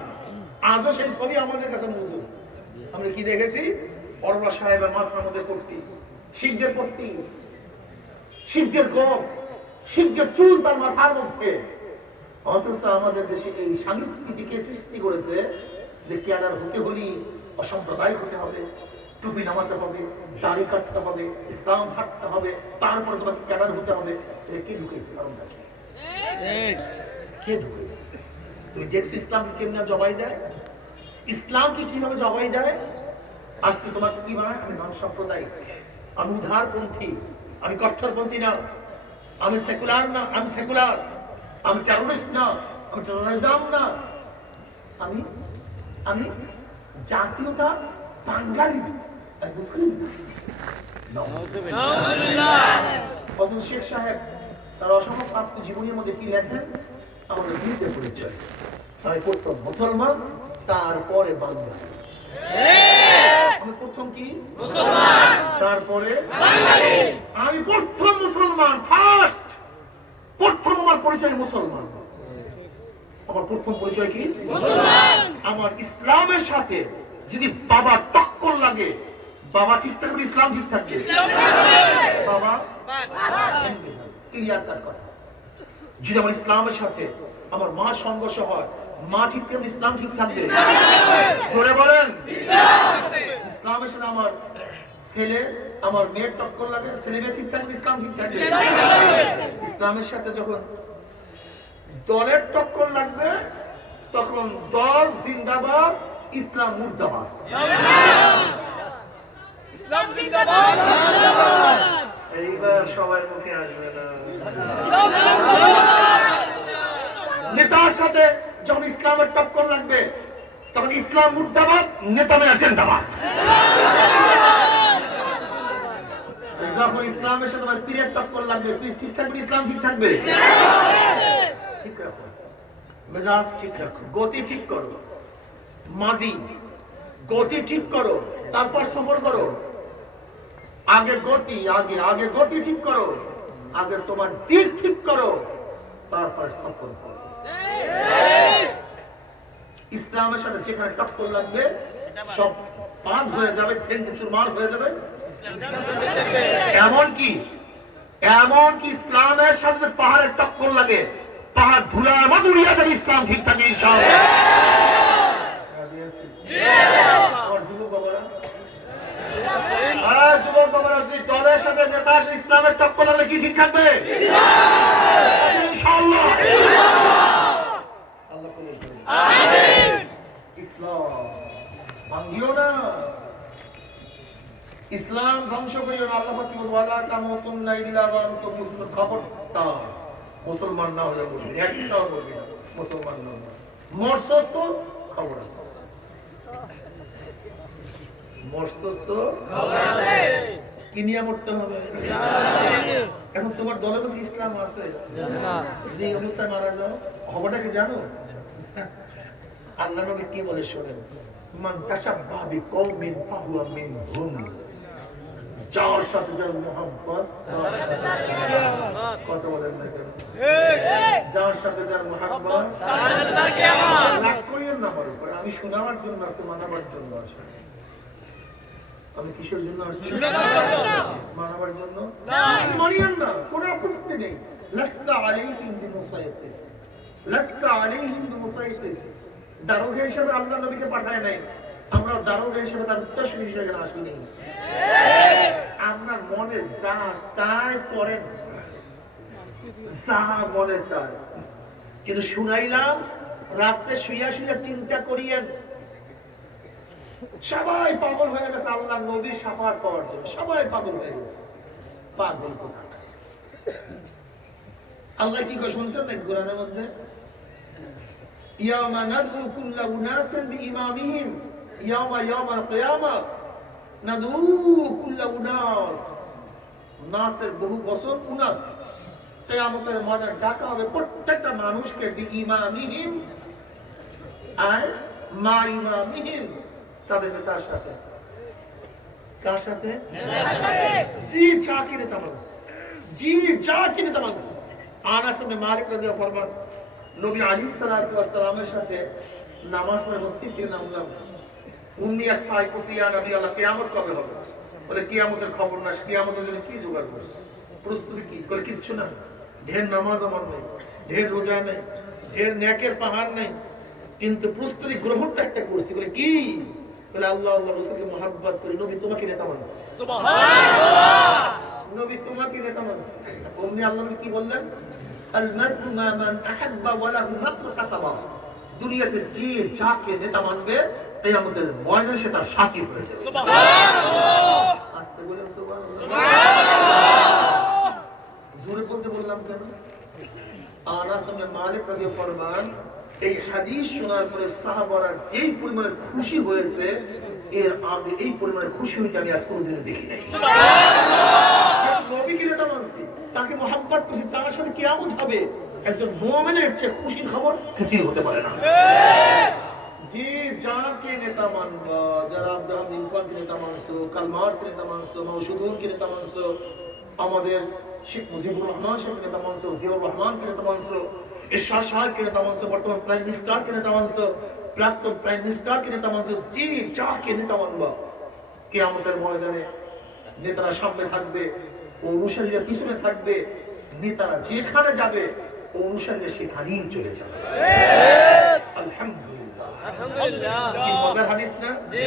আজও সেই ছবি আমাদের কাছে মজুদ। আমরা কি দেখেছি? অরোরা সাহেবের মাথার মধ্যে পট্টি, শিখদের পট্টি, শিখদের গোপ, শিখদের চুল তার মাথার মধ্যে। অথচ আমাদের দেশে এই সংস্কৃতিকে সৃষ্টি করেছে যে ক্যাডার হতে হলে অসাম্প্রদায়িক হতে হবে, টুপি নামাতে হবে, দাড়ি কাটতে হবে, ইসলাম থাকতে হবে, তারপরে তোমাকে ক্যাডার হতে হবে। কে ঢুকেছে? কারণটা কি? কে ঢুকেছে? তুমি দেখছো ইসলামকে কেমনে জবাই দেয়? ইসলামকে কিভাবে জবাই দেয়? আজকে তোমাকে কি বানায়? আমি নন সাম্প্রদায়িক, আমি উদারপন্থী, আমি কট্টরপন্থী না, আমি সেকুলার না, আমি সেকুলার, আমি টেরোরিস্ট না, আমি টেরোরিজম না, আমি আমি জাতীয়তা বাঙালি, মুসলিম না। অথচ শেখ সাহেব তার অসম্ভব আত্মজীবনীর মধ্যে কি লেখেন? আমাদের হিন্দু পরিচয়, আমি প্রথম মুসলমান, তারপরে বাঙালি। আমি প্রথম কি? মুসলমান, তারপরে বাঙালি। আমি প্রথম মুসলমান, ফার্স্ট। প্রথম আমার পরিচয় মুসলমান। আমার প্রথম পরিচয় কি? মুসলমান। আমার ইসলামের সাথে যদি বাবা টক্কর লাগে, বাবা ঠিক থাকবে, ইসলাম ঠিক থাকবে। বাবা ক্লিয়ার কাট কথা। যদি আমার ইসলামের সাথে আমার মা সংঘর্ষ হয়, মা ঠিক থাকবে, ইসলাম ঠিক থাকবে। জোরে বলেন ইসলামের সাথে আমার ছেলে আমার মেয়ের টক্কর লাগে, ছেলে মেয়ে ঠিক থাকবে, ইসলাম ঠিক থাকবে। ইসলামের সাথে যখন দলের টক্কর লাগবে, তখন দল জিন্দাবাদ, ইসলাম মুর্দাবাদ। এইবার সবাই মুখে আসবে না। নেতার সাথে যখন ইসলামের টক্কর লাগবে, তখন ইসলাম মুর্দাবাদ, নেতা মেয়া জিন্দাবাদ। যখন ইসলামের সাথে পীরের টক্কর লাগবে, পীর ঠিক থাকবে, ইসলাম ঠিক থাকবে। ঠিক রাখো, মেজাজ ঠিক রাখো, গতি ঠিক করো, মাঝি গতি ঠিক করো, তারপর সফর করো। আগে গতি, আগে গতি ঠিক করো, আগে তোমার দিক ঠিক করো, তারপর সফর করো। ইসলামের সাথে যেখানে টক্কর লাগবে সব পাঁচ হয়ে যাবে, ফেলতে চুরমার হয়ে যাবে। এমনকি ইসলামের সাথে পাহাড়ের টক্কর লাগে, পাহাড় ধুলার মতো উড়িয়ে যাবে, ইসলাম ঠিক থাকে ইনশাআল্লাহ। যুবক বাবারা, দলের সাথে নেতার ইসলামের টক্কর লাগলে কি ঠিক থাকবে? ইনশাআল্লাহ। ইসলাম ভাঙিও না, ইসলাম ধ্বংস করিও না। আল্লাহ পাক বলেন ওয়ালা তামুতুন্না ইল্লা ওয়া আনতুম মুসলিমুন। খবরদার মুসলমান না হয়ে বলবে, একটাও বলবে না মুসলমান না। মরছস তো খবর আছে, মরছস তো খবর আছে। কি নিয়ে মরতে হবে? এখন তোমার দলে তো ইসলাম আছে না, যদি এই অবস্থায় মারা যাও খবরটা কি জানো? আল্লাহ নবী কি বলে শোনেন, মান তাশাব্বাহা বিকওমিন ফাহুয়া মিনহুম। যার সাথে যার মুহাব্বত, কথা বলেন না কেন? যার সাথে যার মুহাব্বত, তার সাথে কিয়ামত। রাগ করিয়েন না আমার উপর, আমি শোনাবার জন্য আসছি, মানাবার জন্য আসছি। আমি কিসের জন্য আসছি? মানাবার জন্য না। মানিয়েন না, কোনো আপত্তি নেই। লাস্তা আলাইহিম বিমুসাইতির, লাস্তা আলাইহিম বিমুসাইতির। দারোগা হিসেবে আল্লাহ নবীকে পাঠায় নাই, আমরা দারোগা হিসেবে তার উত্তরসূরি হিসেবে আসিনি। আপনার মনে যা চায় করেন, যা মনে চায়। কিন্তু শুনাইলাম রাত্রে শুইয়া শুইয়া চিন্তা করিয়েন, সবাই পাগল হয়ে গেছে আল্লাহ নবীর শাফাআত পাওয়ার জন্য, সবাই পাগল হয়ে গেছে। পাগল কোথায়? আল্লাহ কি কয় শুনছেন নাকি কোরআনের মধ্যে? ইয়াওমা নাদউ কুল্লা উনাসিন বিইমামিহিম ইয়াওমাল কিয়ামাহ নাদউ কুল্লা উনাস। নাসের বহু বছর, উনাস কিয়ামতের ময়দানে ডাকা হবে প্রত্যেকটা মানুষকে বিইমামিহিম, আর মা ইমামিহিম, তাদের নেতার সাথে। কার সাথে? জি যা কি নেতা মানুষ, জি যা কি নেতা মানুষ। আনাস ইবনে মালিক রাদিয়াল্লাহু ফরমান, নবী আলাইহিস সালাতু ওয়াস সালামের সাথে নামাজ পড়ে মসজিদ থেকে নামলাম। উনি এক সাই করতে, ইয়া নবী আল্লাহ, কিয়ামত কবে হবে? বলে কিয়ামতের খবর না, কিয়ামতের জন্য কি জোগাড় করছ, প্রস্তুতি কি? বলে কিচ্ছু না, ঢের নামাজ আমার নেই, ঢের রোজা নেই, ঢের নেকের পাহাড় নেই, কিন্তু প্রস্তুতি গ্রহণটা একটা করছি। বলে কি? বলে আল্লাহ আল্লাহ রাসূলকে মুহাব্বত করি, নবী তোমাকে নেতা মানছি। সুবহানাল্লাহ, নবী তোমাকে নেতা মানছি। অমনি আল্লাহ নবী কি বললেন? আল মার'উ মা মান আহাব্বা ওয়া লাহু মাতু কাসাবা। দুনিয়াতে যে যাকে নেতা মানবে কিয়ামতের ময়দানে সে তার সাথী হয়ে যাবে। সুবহানাল্লাহ, আস্তে বলেন সুবহানাল্লাহ। জোরে বলতে বললাম কেন? আনাস ইবনে মালিক রাদিয়াল্লাহু ফরমান, এই হাদিস শোনার পরে সাহাবারা যেই পরিমাণে খুশি হয়েছে, এর আগে এই পরিমাণে খুশি হইতে আমি আর কোনোদিন দেখি নাই। সুবহানাল্লাহ, নবীকে নেতা মানছি, তাকে মুহাব্বত করছি, তার সাথে কিয়ামত হবে। একজন মুমিনের চেয়ে খুশির খবর খুশি হতে পারে না। যে যাকে নেতা মানবা, যারা আব্রাহাম লিঙ্কনকে নেতা মানছো, কার্ল মার্কসকে নেতা মানছো, মাওসুদুরকে নেতা মানছো, আমাদের শেখ মুজিবুর রহমান সাহেবকে নেতা মানছো, জিয়াউর রহমানকে নেতা মানছো, এরশাদ সাহেবকে নেতা মানছো, বর্তমান প্রাইম মিনিস্টারকে নেতা মানছো, প্রাক্তন প্রাইম মিনিস্টারকে নেতা মানছো, যে যাকে নেতা মানবা, কিয়ামতের ময়দানে নেতারা সামনে থাকবে, অনুসারীরা পিছনে থাকবে, নেতারা যেখানে যাবে অনুসারীরা সেখানেই চলে যাবে। আলহামদুলিল্লাহ, আলহামদুলিল্লাহ। কি মজার হাদিস না? জি।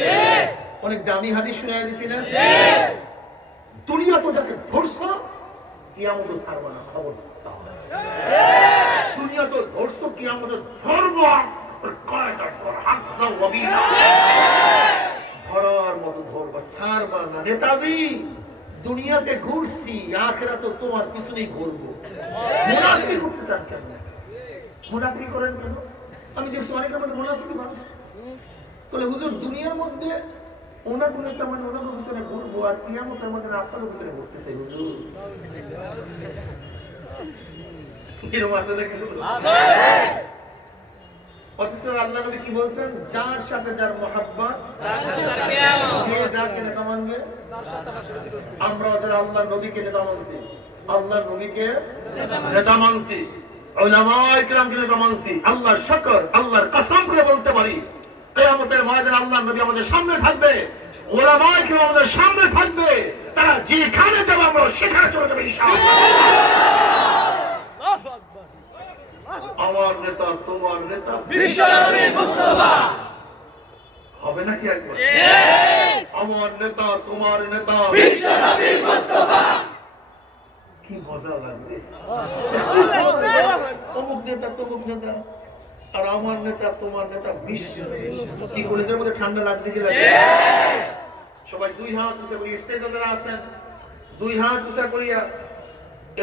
অনেক দামি হাদিস শোনায় দিছি না? জি। দুনিয়া তো যাকে ধরছ, কিয়ামত ছাড়বা না, খবর দাও। দুনিয়া তো ধরছ, কিয়ামত ধরবা, কয়টা ধর, হাক্কা ওয়াবিনা, ধরার মতো ধরবা, ছাড়বা না। নেতাজি, দুনিয়াতে ঘুরছি, আখিরাতে তোমার পিছনেই ঘুরবো। মুনাফিকি করতে চান কেন? মুনাফিকি করেন কেন? আমি দেখছি অনেকের মধ্যে মুনাফিকি ভাবে, বলে হুজুর দুনিয়ার মধ্যে ওনার গুণে তেমন ওনার পিছনে ঘুরবো, আর কিয়ামতের মধ্যে আপনার পিছনে ঘুরতেছে। হুজুর এরকম আছে না কিছু? অথচ আল্লাহ নবী কি বলছেন? যার সাথে যার মুহাব্বত, যে যাকে নেতা মানবে। আমরা যারা আল্লাহ নবীকে নেতা মানছি, আল্লাহ নবীকে নেতা মানছি, উলামায়ে কিরামকে নেতা মানছি, আল্লাহ শুকর, আল্লাহর কসম করে বলতে পারি, কিয়ামতের ময়দানে আল্লাহ নবী আমাদের সামনে থাকবে, উলামায়ে কিরাম আমাদের সামনে থাকবে, তারা যেখানে যাবে আমরা সেখানে চলে যাবে ইনশাআল্লাহ। আমার নেতা, তোমার নেতা বিশ্বনবী মুস্তাফা হবে নাকি একবার? আমার নেতা, তোমার নেতা বিশ্বনবী মুস্তাফা। কি মজা লাগবে! অমুক নেতা, তমুক নেতা, আর আমার নেতা, তোমার নেতা বিশ্বনবী। কি কলেজের মধ্যে ঠান্ডা লাগছে কি লাগে? সবাই দুই হাত উঁচা করি, স্টেজে যারা আছেন দুই হাত উঁচা করিয়া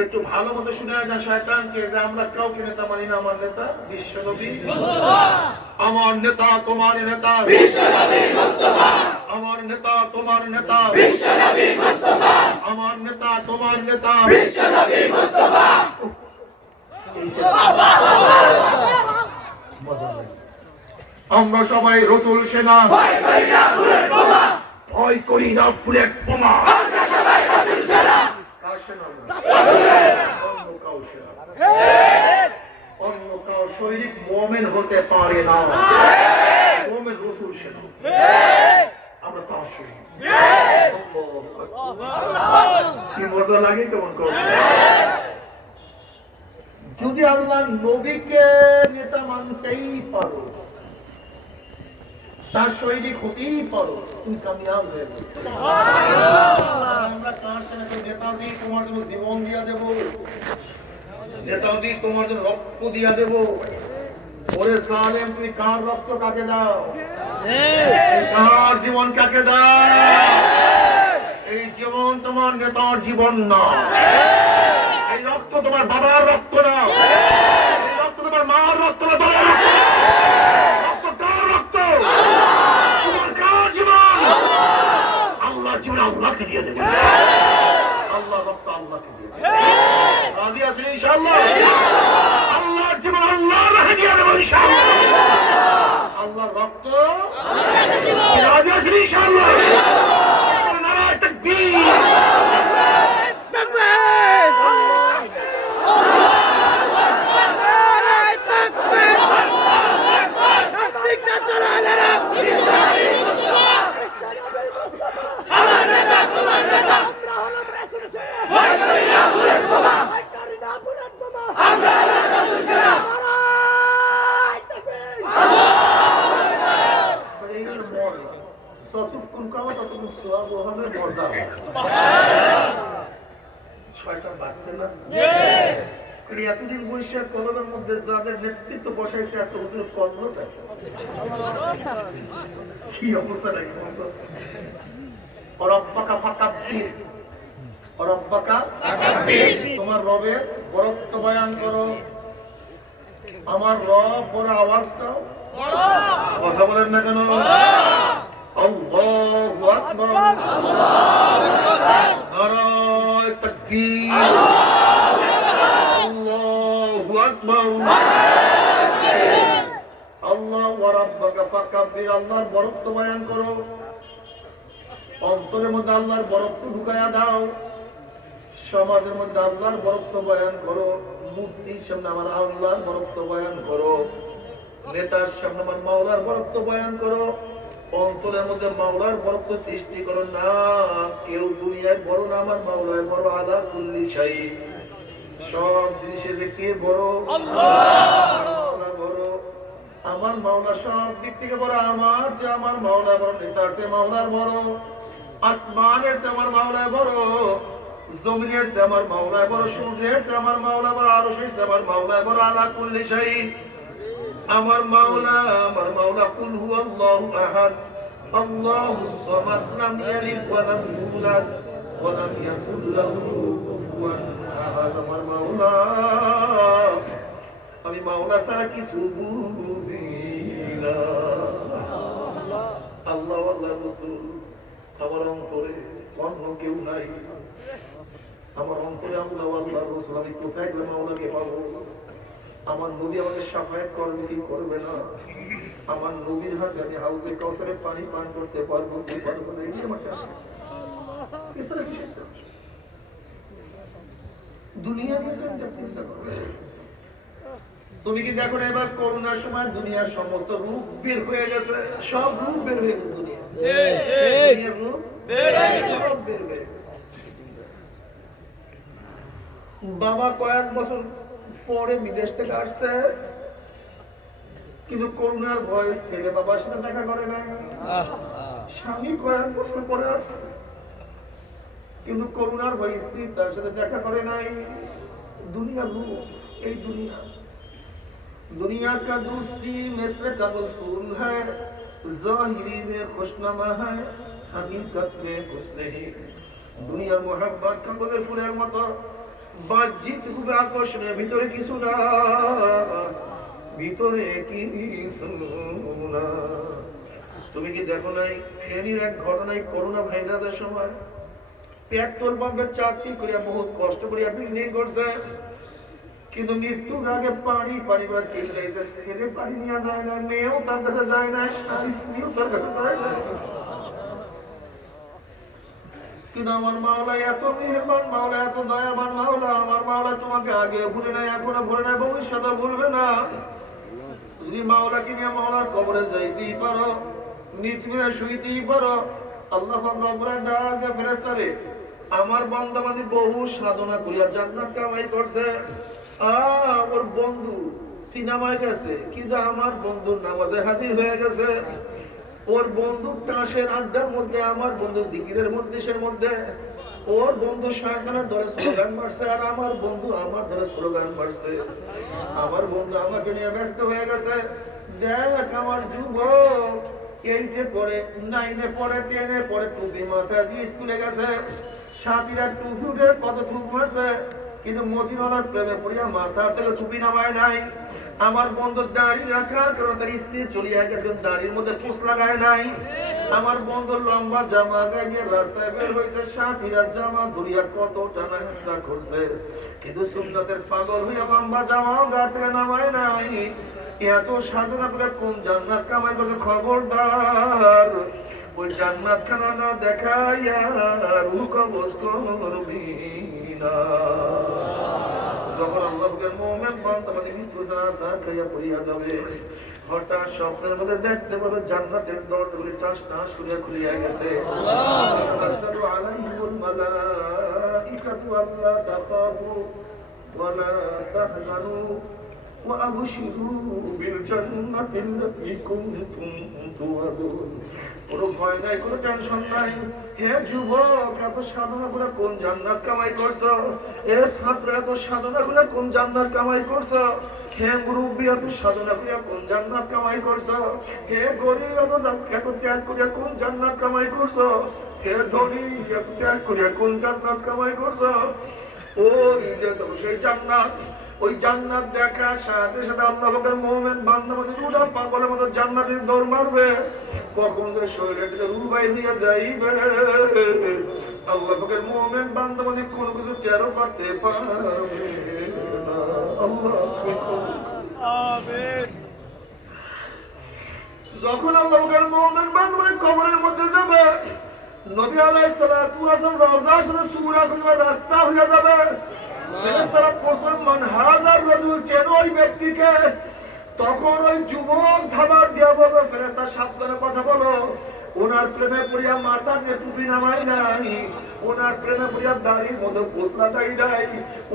একটু ভালো মতো শুনে যায় শয়তানকে, যে আমরা কাউকে নেতা মানি না, আমার নেতা বিশ্বনবী মুস্তাফা। আমার নেতা, তোমার নেতা বিশ্বনবী মুস্তাফা। আমার নেতা, তোমার নেতা বিশ্বনবী মুস্তাফা। আমার নেতা, তোমার নেতা বিশ্বনবী মুস্তাফা। আমরা সবাই রাসূল সেনা, ভয় করি না ফুলের বোমা, ভয় করি না ফুলের বোমা। আমরা সবাই রাসূল সেনা, অন্য কাউ শরীর মুমিন হতে পারে না। মুমিন রাসূল সেনা, আমরা তার শরীর। কি মজা লাগে কেমন করে! যদি আল্লাহ নবীকে নেতা মানতেই পারো, তার শরীরে ক্ষতিই পারো, তুমি কামিয়াব হয়ে যাবে। আমরা কার সাথে নেতাজি তোমার জন্য জীবন দিয়া দেব, নেতাজি তোমার জন্য রক্ত দিয়া দেব। ওরে সালেম, তুমি কার রক্ত কাকে দাও? কার জীবন কাকে দাও? এই জীবন তোমার নেতার জীবন না, এই রক্ত তোমার বাবার রক্ত না, এই রক্ত তোমার মার রক্ত না। রক্ত কার রক্ত? তোমার কার জীবন? আল্লাহ জীবন আল্লাহকে দিয়ে দেবে। আল্লাহ রক্ত আল্লাহকে দিয়ে দেবে। রাজি আছেন ইনশাআল্লাহ? আল্লাহ জীবন আল্লাহকে দিয়ে দেবে ইনশাআল্লাহ। আল্লাহ রক্ত আল্লাহকে দিব। রাজি আছেন ইনশাআল্লাহ? নারায়ে তাকবীর, তাকবীর, নারায়ে তাকবীর। নাস্তিকরা দালালেরা ইসলামী মুস্তাফা, আমার নেতা তোমার নেতা, আমরা হলাম রাসূল সেনা, ভয় করি না বুলেট বোমা, ভয় করি না বুলেট বোমা, আমরা হলাম রাসূল সেনা। নারায়ে তাকবীর, আল্লাহু আকবার। এই হলো মর্যাদা। যতক্ষণ কামা ততক্ষণ সোয়াব হবে, মর্যাদা। শয়তান বাড়ছে না? জি। এতদিন বসে কলমের মধ্যে যাদের নেতৃত্ব বসাইছে, আজকে হুজুর কর্মটা কি অবস্থা নাকি? রব্বাকা ফাকাব্বির, রব্বাকা ফাকাব্বির, তোমার রবের বরত্ব বয়ান করো। আমার রব বড় আওয়াজ দাও, কথা বলেন না কেন? আল্লাহু আকবার, নারায়ে তাকবীর, আল্লাহু আকবার। আল্লাহ ওয়া রাব্বাকা ফাকাব্বির, আল্লাহর বরত্ব বয়ান করো। অন্তরের মধ্যে আল্লাহর বরত্ব ঢুকায়া দাও, সমাজের মধ্যে আল্লাহর বরত্ব বয়ান করো। মূর্তির সামনে আমার আল্লাহর বরত্ব বয়ান করো, নেতার সামনে আমার মাওলার বরত্ব বয়ান করো। অন্তরের মধ্যে মাওলার বরত্ব সৃষ্টি করো। না কেউ দুনিয়ায় বড় না, আমার মাওলায় বড়। আলা কুল্লি শাই, সব জিনিসের যে কে বড়? আল্লাহ বড়। আমার মাওলা সব দিক থেকে বড়। আমার চেয়ে আমার মাওলা বড়, নেতার চেয়ে মাওলার বড়, আসমানের চেয়ে আমার মাওলায় বড়, জমিনের চেয়ে আমার মাওলায় বড়, সূর্যের চেয়ে আমার মাওলা বড়, আরশের চেয়ে আমার মাওলায় বড়। আলা কুল্লি শাই, আমার মাওলা, আমার মাওলা। কুল হুয়াল্লাহু আহাদ, আল্লাহুস সামাদ, লাম ইয়ালিদ ওয়া লাম ইউলাদ ওয়া লাম ইয়াকুল লাহু কুফুয়ান আহাদ। আমার মাওলা, আমি মাওলা ছাড়া কিছু বুঝি না। আল্লাহ আল্লাহ রাসূল আমার অন্তরে অন্য কেউ নাই। আমার অন্তরে আল্লাহ আল্লাহ রাসূল, আমি কোথায় গেলে মাওলাকে পাবো? আমার নবী আমাকে শাফায়াত করবে কি করবে না? আমার নবীর হাতে আমি হাউজে কাউসারে পানি পান করতে পারবো কি পারবো না? এই আমার দুনিয়া নিয়ে চিন্তা করো। তুমি কি দেখো না, এবার করোনার সময় দুনিয়ার সমস্ত রূপ বের হয়ে গেছে, সব রূপ বের হয়ে গেছে, দুনিয়ার রূপ সব বের হয়ে গেছে। বাবা কয়েক বছর পরে বিদেশ থেকে আসছে, কিন্তু করোনার ভয়ে ছেলে বাবার সাথে দেখা করে না। স্বামী কয়েক বছর পরে আসছে, কিন্তু করোনার ভয়ে স্ত্রী তার সাথে দেখা করে নাই। দুনিয়া রূপ, এই দুনিয়া। दुनिया का दोस्ती मिस्र का फूल है, ज़ाहिरी में खुशनमा है, हकीकत में कुछ नहीं। दुनिया मोहब्बत का बगैर फूलेर मतो, बातचीत खूब আকর্ষণে, ভিতরে কিছু না, ভিতরে কিছু না। তুমি কি দেখো নাই ফেনীর এক ঘটনায় করোনা ভাইরাসের সময় পেট্রোল পাম্পে চাকরি করিয়া বহুত কষ্ট করিয়া বিল্ডিং করছে, কিন্তু মৃত্যুর আগে পানি পরিবার চিল্লাইছে, ছেলে পানি নিয়ে যায় না, মেয়েও তার কাছে যায় না, স্ত্রীও তার কাছে যায় না। কিন্তু আমার মাওলা এত মেহেরবান, মাওলা এত দয়াবান মাওলা। আমার মাওলা তোমাকে আগে ভুলে নাই, এখনো ভুলে নাই, ভবিষ্যতে ভুলবে না। যদি মাওলাকে নিয়ে মাওলার কবরে যাইতেই পারো, মৃত্যুরে শুইতেই পারো, আল্লাহ রব্বুল ডাকে ফেরেশতারে, আমার বান্দা বান্দি বহু সাধনা করিয়া জান্নাত কামাই করছে, ওর বন্ধু সিনেমায় গেছে, কিন্তু আমার বন্ধু নামাজে হাজির হয়ে গেছে। ওর বন্ধু তাসের আড্ডার মধ্যে, আমার বন্ধু জিকিরের মধ্যে মধ্যে, ওর বন্ধু শয়তানের ধরে স্লোগান মারছে, আর আমার বন্ধু আমার ধরে স্লোগান মারছে। আমার বন্ধু আমাকে নিয়ে ব্যস্ত হয়ে গেছে। দেখ আমার যুবক 8-এ পড়ে, 9-এ পড়ে, 10-এ পড়ে, টুপি মাথা দিয়ে স্কুলে গেছে, সাথীরা টুপি উঠে কত থুপ মারছে, কিন্তু মদিনার প্রেমে পড়িয়া মাথার থেকে টুপি নামায় নাই। আমার বন্ধু দাড়ি রাখার কারণে তার স্ত্রী চলিয়া গেছে, দাড়ির মধ্যে পুষ লাগায় নাই। আমার বন্ধু লম্বা জামা গায়ে রাস্তায় বের হয়েছে, সাথীরা জামা ধরিয়া কত টানা হেঁচড়া করছে, কিন্তু সুন্নতের পাগল হইয়া লম্বা জামাও গা থেকে নামায় নাই। এত সাধনা করে কোন জান্নাত কামাই করছে? খবরদার ওই জান্নাত খানা না দেখাইয়া রূহ কবজ করবি না। যখন আল্লাহর মুমিন বান্দা মানে মৃত্যু সারা খাইয়া পড়িয়া যাবে, হঠাৎ স্বপ্নের মধ্যে দেখতে পাবে জান্নাতের দরজাগুলি টাস টাস করিয়া খুলিয়া গেছে। তাসআলু আলাইহিল মালাইকাতু আল্লা তাখাফু ওয়া লা তাহজানু ওয়া আবশিরু বিল জান্নাতি আল্লাতী কুনতুম তুআদুন। কোনো ভয় নাই, কোনো টেনশন নাই। হে যুবক, এত সাধনা করে কোন জান্নাত কামাই করছো? এ ছাত্র, এত সাধনা করে কোন জান্নাত কামাই করছো? হে মুরব্বী, এত সাধনা করে কোন জান্নাত কামাই করছো? হে গরিব, এত ত্যাগ করে কোন জান্নাত কামাই করছো? হে ধনী, এত ত্যাগ করে কোন জান্নাত কামাই করছো? ওই যে তো সেই জান্নাত, ওই জান্নাত দেখার সাথে সাথে আল্লাহ পাকের মুমিন বান্দা মধ্যে উড়া পাগলের মতো জান্নাতের দৌড় মারবে। কখন যে শরীরে থেকে রূহ বাইর হইয়া যাইবে, আল্লাহ পাকের মুমিন বান্দা মধ্যে কোনো কিছু টেরও করতে পারবে না। আল্লাহ আমিন। যখন আল্লাহ পাকের মুমিন বান্দা মধ্যে কবরের মধ্যে যাবে, নবী আলাইহিস সালাতু ওয়াস সালাম রওজার সাথে সূরা খুঁজবার রাস্তা হইয়া যাবে। ফেরেশতারা প্রশ্ন মান হাযার রাজুল, চেনো ওই ব্যক্তিকে? তখন ওই যুবক খাবার দিয়া বলবে, ফেরেশতা সাবধানে কথা বলো, ওনার প্রেমে পড়িয়া মাথা দিয়ে টুপি নামাই নাই, ওনার প্রেমে পড়িয়া দাড়ির মধ্যে পোছলা দাই নাই,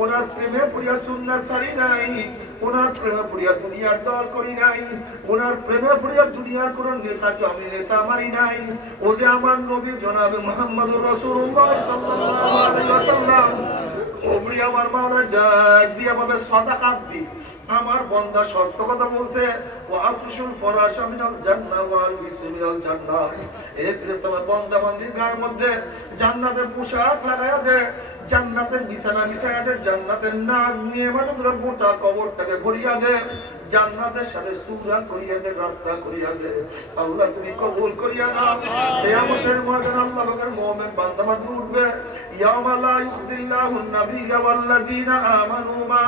ওনার প্রেমে পড়িয়া সুন্নাত সারি নাই, ওনার প্রেমে পড়িয়া দুনিয়ার দল করি নাই, ওনার প্রেমে পড়িয়া দুনিয়ার কোন নেতাকে আমি নেতা মারি নাই। ও যে আমার নবী জনাবে মুহাম্মদুর রাসূলুল্লাহ সাল্লাল্লাহু আলাইহি ওয়াসাল্লাম, ওমরি আমার মাওলা ডাক দিয়া বলে সাদাকাত দি, আমার বান্দা সত্য কথা বলছে। ওয়া আফশুল ফরাশা মিনাল জান্নাহ ওয়া আলবিসু মিনাল জান্নাহ। এই ফেরেশতা বান্দা বান্দির গায়ের মধ্যে জান্নাতের পোশাক লাগায়া দে, জান্নাতের বিছানা বিছায়া দে, জান্নাতের নাজ নিয়ামতের গোটা কবরটাকে ভরিয়া দে, জান্নাতের সাথে সূরা করিয়া দে, রাস্তা করিয়া দে। আল্লাহ তুমি কবুল করিয়া নাও। কিয়ামতের ময়দানে আল্লাহ পাকের মুমিন বান্দা বান্দি উঠবে, ইয়াওমা লা ইউযিল্লাহুন নাবিয়্যা ওয়াল্লাযীনা আমানু মা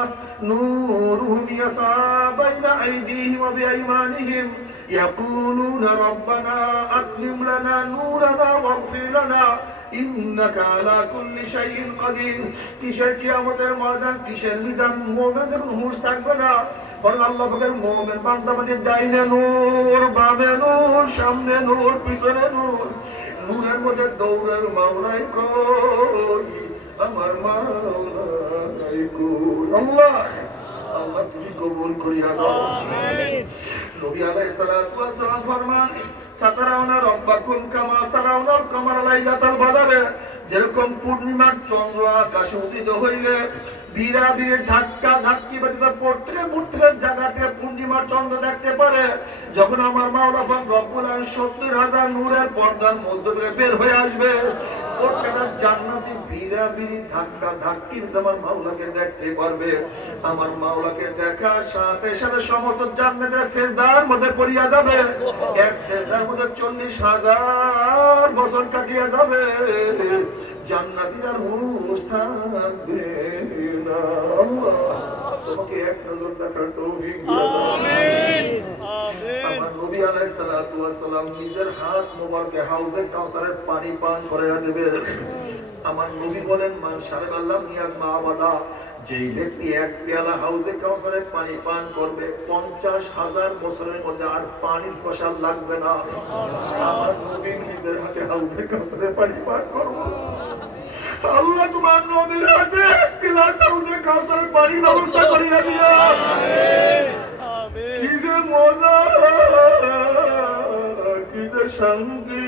নূরুহুম ইয়াসা বাইনা আইদিহিম ওয়া বিআইমানিহিম ইয়াকুলুনা রাব্বানা আতমিম লানা নূরানা ওয়াগফির লানা ইন্নাকা আলা কুল্লি শাইইন কাদির। কিসের কিয়ামতের ময়দান, কিসের মিজান? মুমিন যখন হুঁশ থাকবে না, বলেন আল্লাহ পাকের মুমিন বান্দা বান্দির ডাইনে নূর, বামে নূর, সামনে নূর, পিছনে নূর, নূরের মধ্যে দৌড়ের মাওলাই কই, আমার মাওলাই কই। আল্লাহ আল্লাহ তুমি কবুল করিয়া দাও। আমিন। নবী আলাইহিস সালাতু ওয়াস সালাম ফরমান, সাতারাউনা রাব্বাকুম কামা তারাউনাল কামারা লাইলাতাল বদরে। যেরকম পূর্ণিমার চন্দ্র আকাশে উদিত হইলে বিরাবির ধাক্কা ধাক্কি বাজিতে প্রত্যেক জায়গাতে পূর্ণিমার চন্দ্র দেখতে পারে, যখন আমার মাওলা পাক রব্বুল আলামিন ৭০,০০০ নূরের পর্দার মধ্য থেকে বের হয়ে আসবে, প্রত্যেকটা জান্নাতি বিরাবির ধাক্কা ধাক্কি আমার মাওলাকে দেখতে পারবে। আমার মাওলাকে দেখার সাথে সাথে সমস্ত জান্নাতের সিজদার মধ্যে পড়িয়া যাবে। এক সিজদার মধ্যে ৪০,০০০ বছর কাটিয়া যাবে। জান্নাতীরা হুঁশ থাকবে না। আল্লাহ তোমাকে এক নজর দেখার তৌফিক দাও। আমিন আমিন। আমার নবী আলাইহিস সালাতু ওয়াস সালাম নিজের হাত মোবারকে হাউজে কাউসারের পানি পান করে দেবে। আমার নবী বলেন, মান শারাবাল্লাহ নিয়াজ মাওয়ালা, যেই ব্যক্তি এক পেয়ালা হাউজে কাউসারের পানি পান করবে ৫০,০০০ বছরের মধ্যে আর পানির পয়সা লাগবে না। আমার নবী নিজের হাতে হাউজে কাউসারের পানি পান করব। আল্লাহ তোমার নবীর হাতে এক গ্লাস হাউজে কাউসারের পানির ব্যবস্থা করিয়া দিও। আমিন আমিন। কি যে মজা, কি যে শান্তি,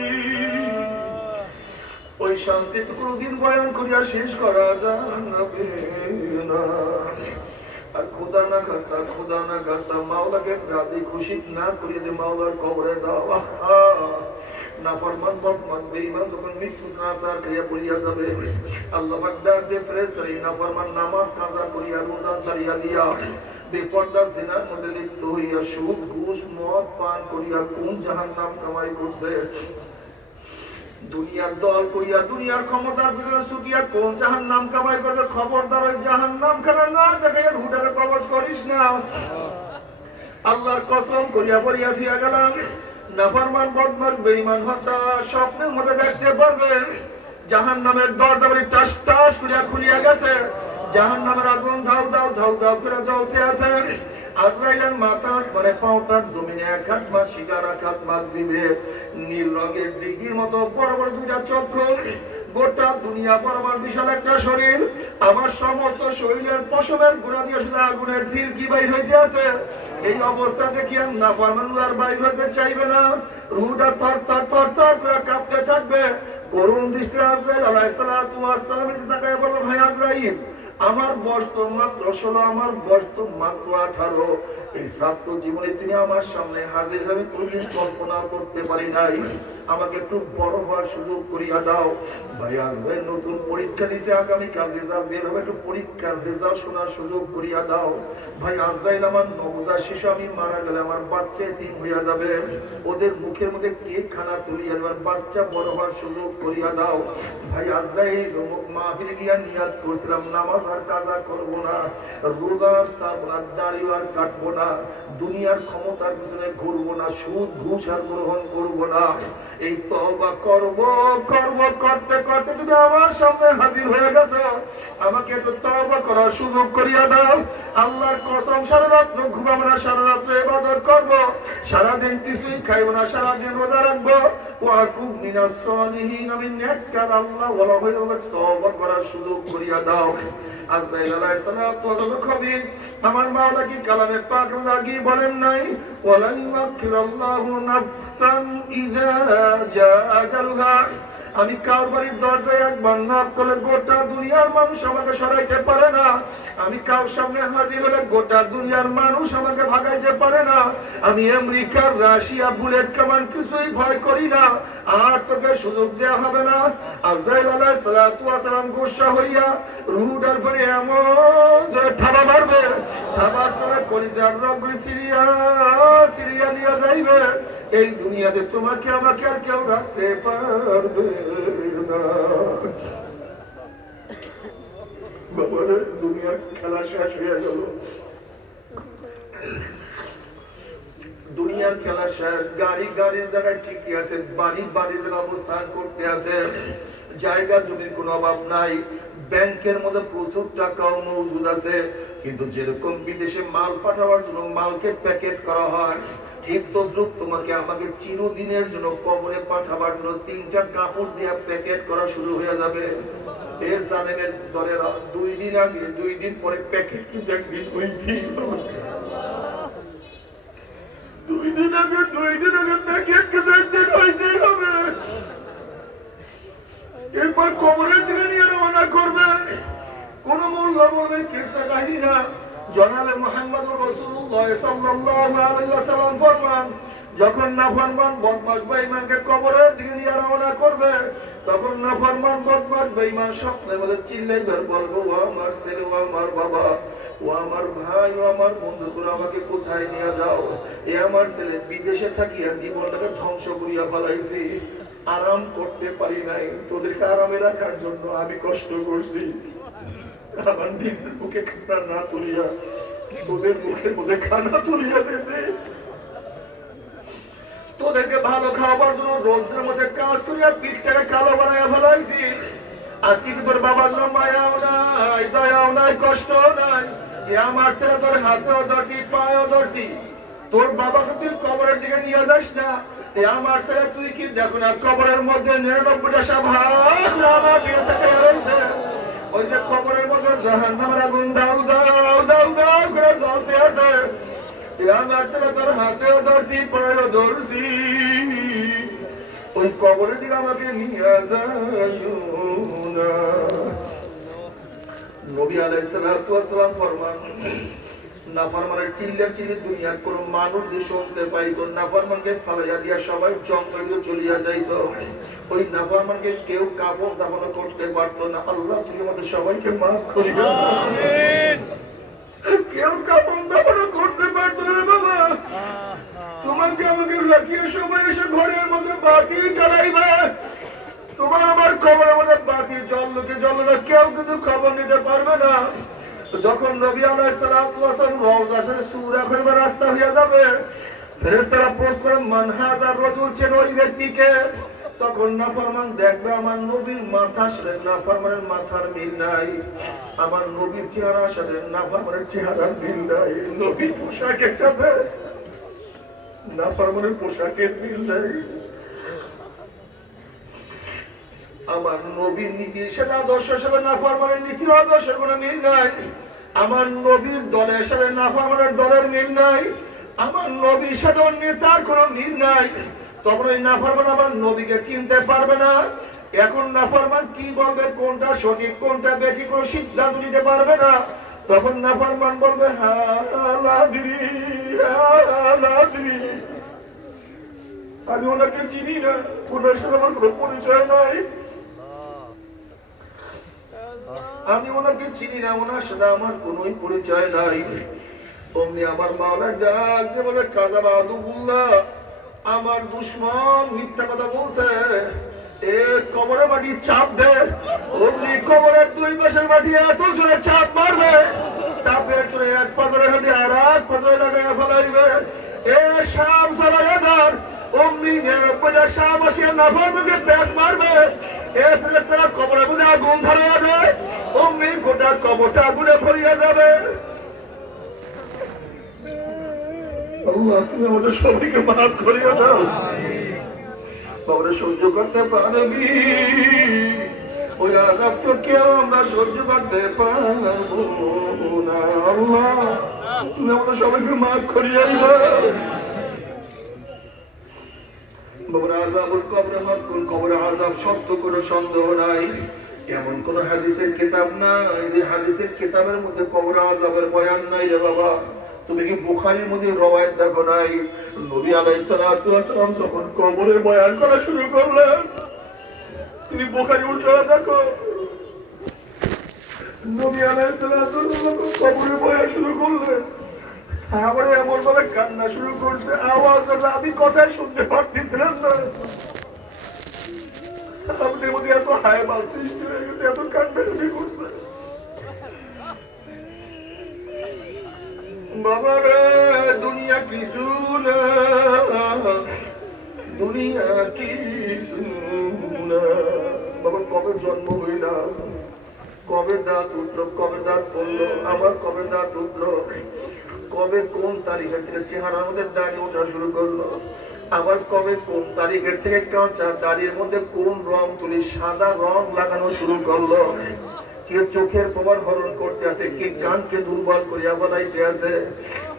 ওই শান্তি কোনদিন বয়ান করিয়া শেষ করা যাবে না। আর খোদা না খাস্তা মাওলাকে রাজি খুশি না করিয়ে যে মাওলার কবরে যাওয়া, নাফরমান বদমান বেঈমান যখন মৃত্যু স্নাসার করিয়া পড়িয়া যাবে, আল্লাহ পাক ডাক দিয়ে ফেরেশতা এই নাফরমান নামাজ কাজা করিয়া রোজা ছাড়িয়া দিয়া বেপরদা জিনার মধ্যে লিপ্ত হইয়া সুদ ঘুষ মদ পান করিয়া কোন জাহান্নাম কামাই করছে, দুনিয়ার দল কইয়া দুনিয়ার ক্ষমতার পিছনে ছুটিয়া কোন জাহান্নাম কামাই করছে, খবরদার ওই জাহান্নাম খানা না দেখাইয়া রুটাকে কবজ করিস না। আল্লাহর কসম করিয়া পড়িয়া ফিয়া গেলাম, নাফরমান বদমাশ বেঈমান হত্যা স্বপ্নের মধ্যে দেখতে পারবেন জাহান্নামের দরজা বলি টাস টাস করিয়া খুলিয়া গেছে, জাহান্নামের আগুন ধাউ ধাউ ধাউ ধাউ করে জ্বলতে আছে। আজরাইলের মাথা মানে পাওতার জমিনে এক হাত মাস শিকার এক হাত মাছ দিবে, নীল রঙের দিঘির মতো বড় বড় দুইটা চক্ষু, গোটা দুনিয়া বরাবর বিশাল একটা শরীর, আমার সমস্ত শরীরের পশমের গোড়া দিয়ে শুধু আগুনের ঝিল কি বাইর হইতে আছে। এই অবস্থা দেখিয়া নাফরমান আর বাইর হইতে চাইবে না, রুহটা থর থর থর থর করে কাঁপতে থাকবে। করুণ দৃষ্টি আজরাইল আলাইহিস সালাতু ওয়াস সালামের দিকে তাকায় বলল, ভাই আজরাইল, আমার বয়স তো মাত্র 16, আমার বয়স তো মাত্র 18, এই ছাত্র জীবনে তিনি আমার সামনে হাজির হবে কোনদিন কল্পনা করতে পারি নাই, আমাকে একটু বড় হওয়ার সুযোগ করিয়া দাও। ভাই আসবে নতুন পরীক্ষা দিছে, আগামীকাল রেজাল্ট বের হবে, একটু পরীক্ষার রেজাল্ট শোনার সুযোগ করিয়া দাও। ভাই আজরাইল, আমার নবজাত শিশু, আমি মারা গেলে আমার বাচ্চা এতিম হইয়া যাবে, ওদের মুখের মধ্যে কেক খানা তুলিয়া দেওয়ার বাচ্চা বড় হওয়ার সুযোগ করিয়া দাও। ভাই আজরাইল, মাহফিলে গিয়া নিয়াত করছিলাম নামাজ আর কাজা করব না, রোজা ছাড়ব না, দাড়িও আর কাটবো না, দুনিয়ার ক্ষমতার পিছনে ঘুরবো না, সুদ ঘুষ আর গ্রহণ করব না। এই তওবা করব করব করতে করতে তুমি আমার সামনে হাজির হয়ে গেছো, আমাকে একটু তওবা করার সুযোগ করিয়া দাও। আল্লাহর কসম, সারা রাত ঘুমাবো না, সারা রাত ইবাদত করব, সারাদিন কিছুই খাইব না, সারাদিন রোজা রাখবো, ওয়াকুম মিনাস সালিহিন, আমি নেককার আল্লাহ ওয়ালা হয়ে তওবা করার সুযোগ করিয়া দাও। আজরাইল আলাইহিস সালাতু ওয়া সালাম, আমার মাওলা কি কালামে পাক লাগি বলেন নাই, ওয়ালান ইয়াকিরাল্লাহু নাফসান ইযা জাআ আজালুহা, আমি কার বাড়ির দরজায় একবার নক করলে গোটা দুনিয়ার মানুষ আমাকে সরাইতে পারে না, আমি কার সামনে হাজির হলে গোটা দুনিয়ার মানুষ আমাকে ভাগাইতে পারে না, আমি আমেরিকার রাশিয়া বুলেট কামান কিছুই ভয় করি না, আর তোকে সুযোগ দেওয়া হবে না। আজরাইল আলাইহিস সালাতু ওয়া সালাম গুসা হইয়া রুহুটার পরে এমন যে থাবা মারবে, থাবার পরে কলিজার রগগুলি সিরিয়া সিরিয়া নিয়ে যাইবে, এই দুনিয়াতে তোমাকে আমাকে আর কেউ রাখতে পারবে না। বাবার দুনিয়ার খেলা শেষ হয়ে গেল, দুনিয়ার খেলা শেষ, গাড়ির জায়গায় ঠিকই আছে, বাড়ির জায়গায় অবস্থান করতে আছে, জায়গা জমির কোনো অভাব নাই, ব্যাংকের মধ্যে প্রচুর টাকাও মজুদ আছে, কিন্তু যেরকম বিদেশে মাল পাঠাবার জন্য মালকে প্যাকেট করা হয়, ঠিক তদ্রুপ তোমাকে আমাকে চিরদিনের জন্য কবরে পাঠাবার জন্য 3-4 কাপড় দিয়ে প্যাকেট করা শুরু হয়ে যাবে। এই জানেমের দলের 2 দিন আগে 2 দিন পরে প্যাকেট কিন্তু একদিন ওই দিন 2 দিন আগে প্যাকেট কিন্তু একদিন ওই দিন হবে। এরপর কবরের দিকে নিয়ে রওনা করবে, কোন মোল্লা বলবেন কিসা কাহিনী না, জনাবে মুহাম্মদুর রাসূলুল্লাহ সাল্লাল্লাহু আলাইহি ওয়াসাল্লাম ফরমান, যখন নাফরমান বদমাশ বেঈমানকে কবরের দিকে নিয়ে রওনা করবে, তখন নাফরমান বদমাশ বেঈমান স্বপ্নের মধ্যে চিল্লাইবে, বলবো, ও আমার ছেলে, ও আমার বাবা, ও আমার ভাই, ও আমার বন্ধু, তোরা আমাকে কোথায় নিয়ে যাও? এ আমার ছেলে বিদেশে থাকিয়া জীবনটাকে ধ্বংস করিয়া ফেলাইছি, আরাম করতে পারি নাই, তোদেরকে আরামে রাখার জন্য আমি কষ্ট করছি, আমার নিজের মুখে খানা না তুলিয়া তোদের মুখের মধ্যে খানা তুলিয়া দিয়েছে, তোদেরকে ভালো খাওয়াবার জন্য রোদ্রের মধ্যে কাজ করিয়া পিঠটাকে কালো বানাইয়া ফেলাইছি, আজকে কি তোর বাবার জন্য মায়াও নাই, দয়াও নাই, কষ্ট নাই? আমার ছেলে তোর হাতেও ধরছি, পায়েও ধরছি, তোর বাবাকে তুই কবরের দিকে নিয়ে যাস না, আমার ছেলে তুই কি দেখো না কবরের মধ্যে 99টা সাপ আমার দিকে তাকিয়ে রয়েছে, ওই যে কবরের মধ্যে জাহান্নামের আগুন দাউ দাউ দাউ দাউ করে জ্বলতে আছে, আমার ছেলে তোর হাতেও ধরছি, পায়েও ধরছি, ওই কবরের দিকে আমাকে নিয়ে যাইও না। নবী আলাইহিস সালাতু ওয়াস সালাম ফরমান, নাফরমানের চিল্লা চিল্লি দুনিয়ার কোন মানুষ যে শুনতে পাইতো, নাফরমানকে ফালাইয়া দিয়া সবাই জঙ্গলে চলিয়া যাইত। ওই নাফরমানকে কেউ কাফন দাফন করতে পারতো না। আল্লাহ তুমি আমাদের সবাইকে মাফ করিও। আমিন। কেউ কাফন দাফন করতে পারতো না বাবা। তোমাকে আমাকে রাখিয়ে সবাই এসে ঘরের মধ্যে বাতি জ্বালাইবে। তোমার আমার কবরের মধ্যে বাতি জ্বললোকে জ্বললো, কেউ কিন্তু খবর নিতে পারবে না। যখন নবী আলাইহিস সালাতু ওয়াস সালাম রওজা শরীফ সূরা করিবার রাস্তা হয়ে যাবে, ফেরেশতারা প্রশ্ন করে মান হাযা রাজুল, চেন ওই ব্যক্তিকে? তখন নাফরমান দেখবে আমার নবীর মাথার সাথে নাফরমানের মাথার মিল নাই, আমার নবীর চেহারার সাথে নাফরমানের চেহারার মিল নাই, নবীর পোশাকের সাথে নাফরমানের পোশাকের মিল নাই, আমার নবীর নীতির সাথে আদর্শের সাথে নাফরমানের নীতি আদর্শের কোনো মিল নাই, আমার নবীর দলের সাথে নাফরমানের দলের মিল নাই, আমার নবীর সাথে নেতার কোনো মিল নাই। তখন ওই নাফরমান আমার নবীকে চিনতে পারবে না। এখন নাফরমান কি বলবে, কোনটা সঠিক কোনটা বেঠিক কোনো সিদ্ধান্ত নিতে পারবে না। তখন নাফরমান বলবে আমি ওনাকে চিনি না, ওনার সাথে আমার কোনো পরিচয় নাই, আমি ওনাকে চিনি না, ওনার সাথে আমার কোন পরিচয় নাই। অমনি আমার মাওলা ডাক যে বলে কাযাবা আদুল্লাহ, আমার দুশমন মিথ্যা কথা বলছে, এ কবরে মাটি চাপ দে। অমনি কবরের দুই পাশের মাটি এত জোরে চাপ মারবে, চাপের জোরে এক পাথরে হাতে আর এক পাথরে লাগাইয়া ফেলাইবে। এ শাম সালায়াদার অমনি পয়লা শাম আসিয়া নাফরমানকে পেশ মারবে। এ ফেরেশতারা কবরের মধ্যে আগুন ধরিয়া দেয়, অমনি গোটা কবরটা আগুনে ভরিয়া যাবে। আল্লাহ তুমি আমাদের সবাইকে মাফ করিয়া দাও। কবরে সহ্য করতে পারবি, ওই আযাব তো কেউ আমরা সহ্য করতে পারবো না। আল্লাহ তুমি আমাদের সবাইকে মাফ করিয়া দাও। কবরের আযাব সত্য কোনো সন্দেহ নাই। এমন কোন হাদিসের কিতাব নাই যে হাদিসের কিতাবের মধ্যে কবরের আযাবের বয়ান নাই রে বাবা। তুমি কি বুখারীর মধ্যে রওয়ায়াত দেখো নাই? নবী আলাইহিস সালাতু ওয়াস সালাম যখন কবরের বয়ান করা শুরু করলেন, তুমি বুখারী উল্টা দেখো, নবী আলাইহিস সালাতু ওয়াস সালাম কবরের বয়ান শুরু করলেন, সাহাবারা এমন ভাবে কান্না শুরু করছে, আওয়াজ আমি কথাই শুনতে পারতেছিলাম না। সাহাবাদের মধ্যে এত হায়বাল সৃষ্টি হয়ে গেছে, এত কান্নাকাটি করছে। বাবা রে দুনিয়া কিছু না, দুনিয়া কিছু না। বাবা কবে জন্ম হইলাম, কবে দাঁত উঠলো, কবে দাঁত পড়লো, আবার কবে দাঁত উঠলো, কবে কোন তারিখের থেকে চেহারার মধ্যে দাড়ি ওঠা শুরু করলো, আবার কবে কোন তারিখের থেকে কাঁচা দাড়ির মধ্যে কোন রং তুলি সাদা রং লাগানো শুরু করলো। কে চোখের প্রভাব হরণ করতে আছে, কে কানকে দুর্বল করিয়া ফেলাইতে আছে,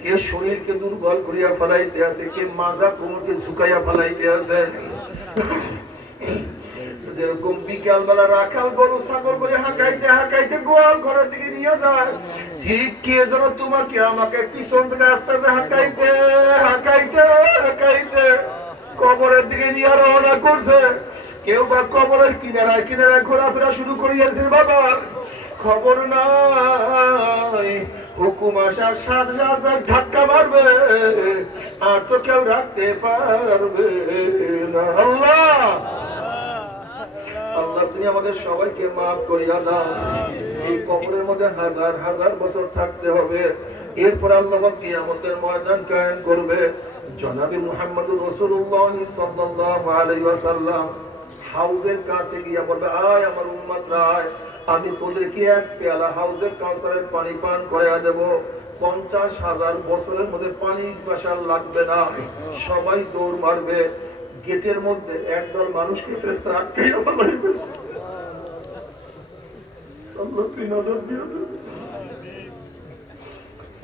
কে শরীরকে দুর্বল করিয়া ফেলাইতে আছে, কে মাজা কোমরকে ঝুঁকাইয়া ফেলাইতে আছে। যেরকম বিকাল বেলা রাখাল গরু ছাগল করে হাঁকাইতে হাঁকাইতে গোয়াল ঘরের দিকে নিয়ে যায়, ঠিক কে যেন তোমাকে আমাকে পিছন থেকে আস্তে আস্তে হাঁকাইতে হাঁকাইতে হাঁকাইতে কবরের দিকে নিয়ে রওনা করছে। কেউ বা কবরের কিনারায় কিনারায় ঘোরাফেরা শুরু করিয়াছে। বাবা খবর নাই, হুকুম আসার সাথে সাথে ধাক্কা মারবে, আর তো কেউ রাখতে পারবে না। আল্লাহ আল্লাহ তুমি আমাদের সবাইকে মাফ করিয়া দাও। এই কবরের মধ্যে হাজার হাজার বছর থাকতে হবে, এরপর আল্লাহ কিয়ামতের ময়দান কায়েম করবে। জনাবে মুহাম্মদুর রাসূলুল্লাহ সাল্লাল্লাহু আলাইহি ওয়াসাল্লাম হাউজের কাছে গিয়া বলবে, আয় আমার উম্মতরা আয়, আমি তোদেরকে এক পেয়ালা হাউজের কাউসারের পানি পান করাইয়া দেব। 50,000 বছরের মধ্যে পানি বাসার লাগবে না, সবাই দৌড় মারবে। গেটের মধ্যে একদল মানুষকে ফেরেশতারা আটকাইয়া ফেলাইবে। আল্লাহ তুই নজর দিয়ে দে।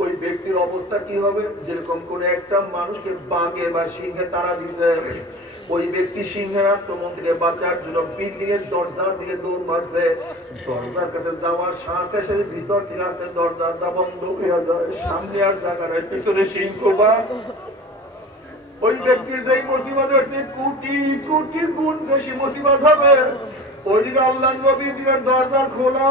ওই ব্যক্তির অবস্থা কি হবে? যেরকম কোন একটা মানুষকে বাঘে বা সিংহে তাড়া দিছে, ওই ব্যক্তি সিংহের আক্রমণ থেকে বাঁচার জন্য বিল্ডিং এর দরজার দিকে দৌড় মারছে। দরজার কাছে যাওয়ার সাথে সাথে ভিতর থেকে আসতে দরজাটা বন্ধ হয়ে যায়। সামনে আর জায়গা নাই, পিছনে সিংহ বা ওই ব্যক্তির যেই মুসিবত হচ্ছে কোটি কোটি গুণ বেশি মুসিবত হবে। ওইদিকে আল্লাহর নবী দিকে দরজা খোলা,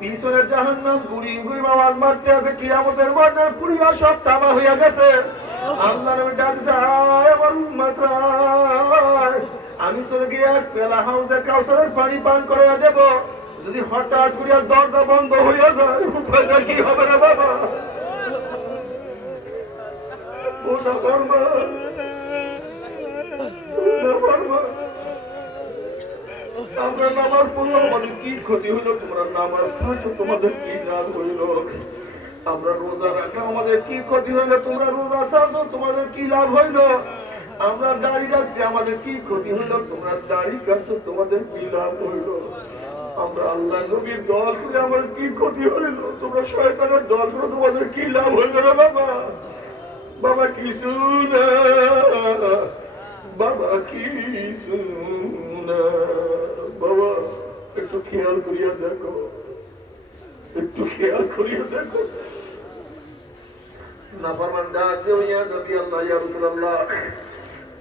পিছনে জাহান্নাম গুড়ি গুড়ি আওয়াজ মারতে আছে, কিয়ামতের মাঠে পুরিয়া সব তামা হয়ে গেছে। আল্লাহর নবী ডাকছে, আয় আমার উম্মতরা, আমি তোকে এক পেলা হাউজে কাউসারের পানি পান করে দেব। যদি হঠাৎ করে দরজা বন্ধ হয়ে যায় উপায়টা কি হবে না বাবা? আমরা নামাজ পড়লাম, আমাদের কি ক্ষতি হইলো? তোমরা নামাজ পড়ছো, তোমাদের কি লাভ হইলো? আমরা রোজা রাখলাম, আমাদের কি ক্ষতি হইলো? তোমরা রোজা ছাড়ছো, তোমাদের কি লাভ হইলো? আমরা দাড়ি রাখছি, আমাদের কি ক্ষতি হইলো? তোমরা দাড়ি কাটছো, তোমাদের কি লাভ হইলো? আমরা আল্লাহ নবীর দল করে আমাদের কি ক্ষতি হইলো? তোমরা শয়তানের দল করে তোমাদের কি লাভ হইলো না বাবা? বাবা কিছু না, বাবা কিছু না। বাবা একটু খেয়াল করিয়া দেখো, একটু খেয়াল করিয়া দেখো। নাফরমান ডাকছে, ইয়া নবী আল্লাহ, ইয়া রাসূলুল্লাহ,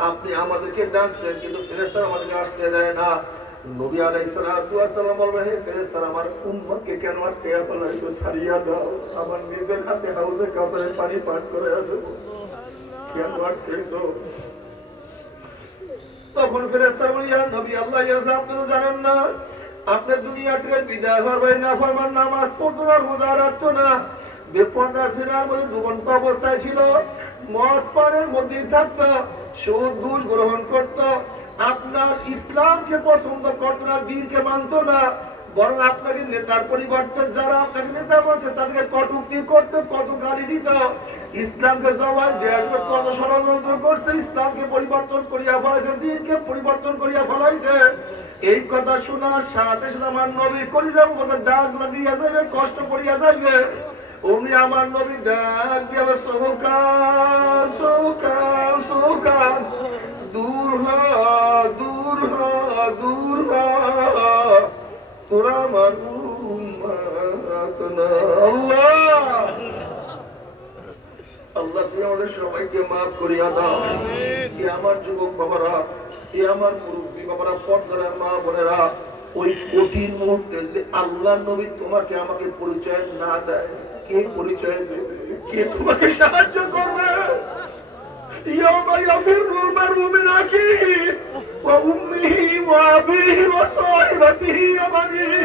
আপনি আমাদেরকে ডাকছেন কিন্তু ফেরেশতারা আমাদেরকে আসতে দেয় না। নবী আলাইহিস সালাতু ওয়াস সালাম বললেন, হে ফেরেশতারা, আমার উম্মতকে কেন আটকে ফেলাইছো? ছাড়িয়া দাও, আমার নিজের হাতে হাউজে কাউসারের পানি পান করে দেব, কেন আটকেছো? তখন ফেরেশতারা বলে, ইয়া নবী আল্লাহ, ইয়া রাসূল, আপনি তো জানেন না, আপনি দুনিয়া থেকে বিদায় হওয়ার পরে নাফরমান নামাজ পড়তো না, রোজা রাখতো না, বেপরোয়া সিনার মধ্যে ডুবন্ত অবস্থায় ছিল, মদ পানের মধ্যেই থাকতো, সুদ ঘুষ গ্রহণ করতো, আপনার ইসলামকে পছন্দ করতো না, দ্বীনকে মানতো না, বরং আপনাকে নেতার পরিবর্তে যারা আপনাকে নেতা বলছে তাদেরকে কটূক্তি করতো, কত গালি দিত, ইসলামকে জবাব দেওয়ার জন্য কত ষড়যন্ত্র করছে, ইসলামকে পরিবর্তন করিয়া ফেলাইছে, দ্বীনকে পরিবর্তন করিয়া ফেলাইছে। এই কথা শোনার সাথে সাথে আমার নবী কলিজার মধ্যে দাগ লাগিয়া যাবে, কষ্ট করিয়া যাবে। অমনি আমার নবী ডাক দিয়ে সোহকান সোহকান সোহকান, দূর হ দূর হ দূর হ, তোরা আমার উম্মত না। আল্লাহ আল্লাহ তুমি আমাদের সবাইকে মাফ করিয়া দাও। কি আমার যুবক বাবারা, কি আমার মুরব্বী বাবারা, পর্দার মা বোনেরা, ওই কঠিন মুহূর্তে যদি আল্লাহ নবী তোমাকে আমাকে পরিচয় না দেয়, কে পরিচয় দেবে? কে তোমাকে সাহায্য করবে? ইয়াউমা ইয়াফিরুল মারউ মিন আখিহি ওয়া উম্মিহি ওয়া আবিহি ওয়া সাহিবাতিহি ওয়া বানিহি।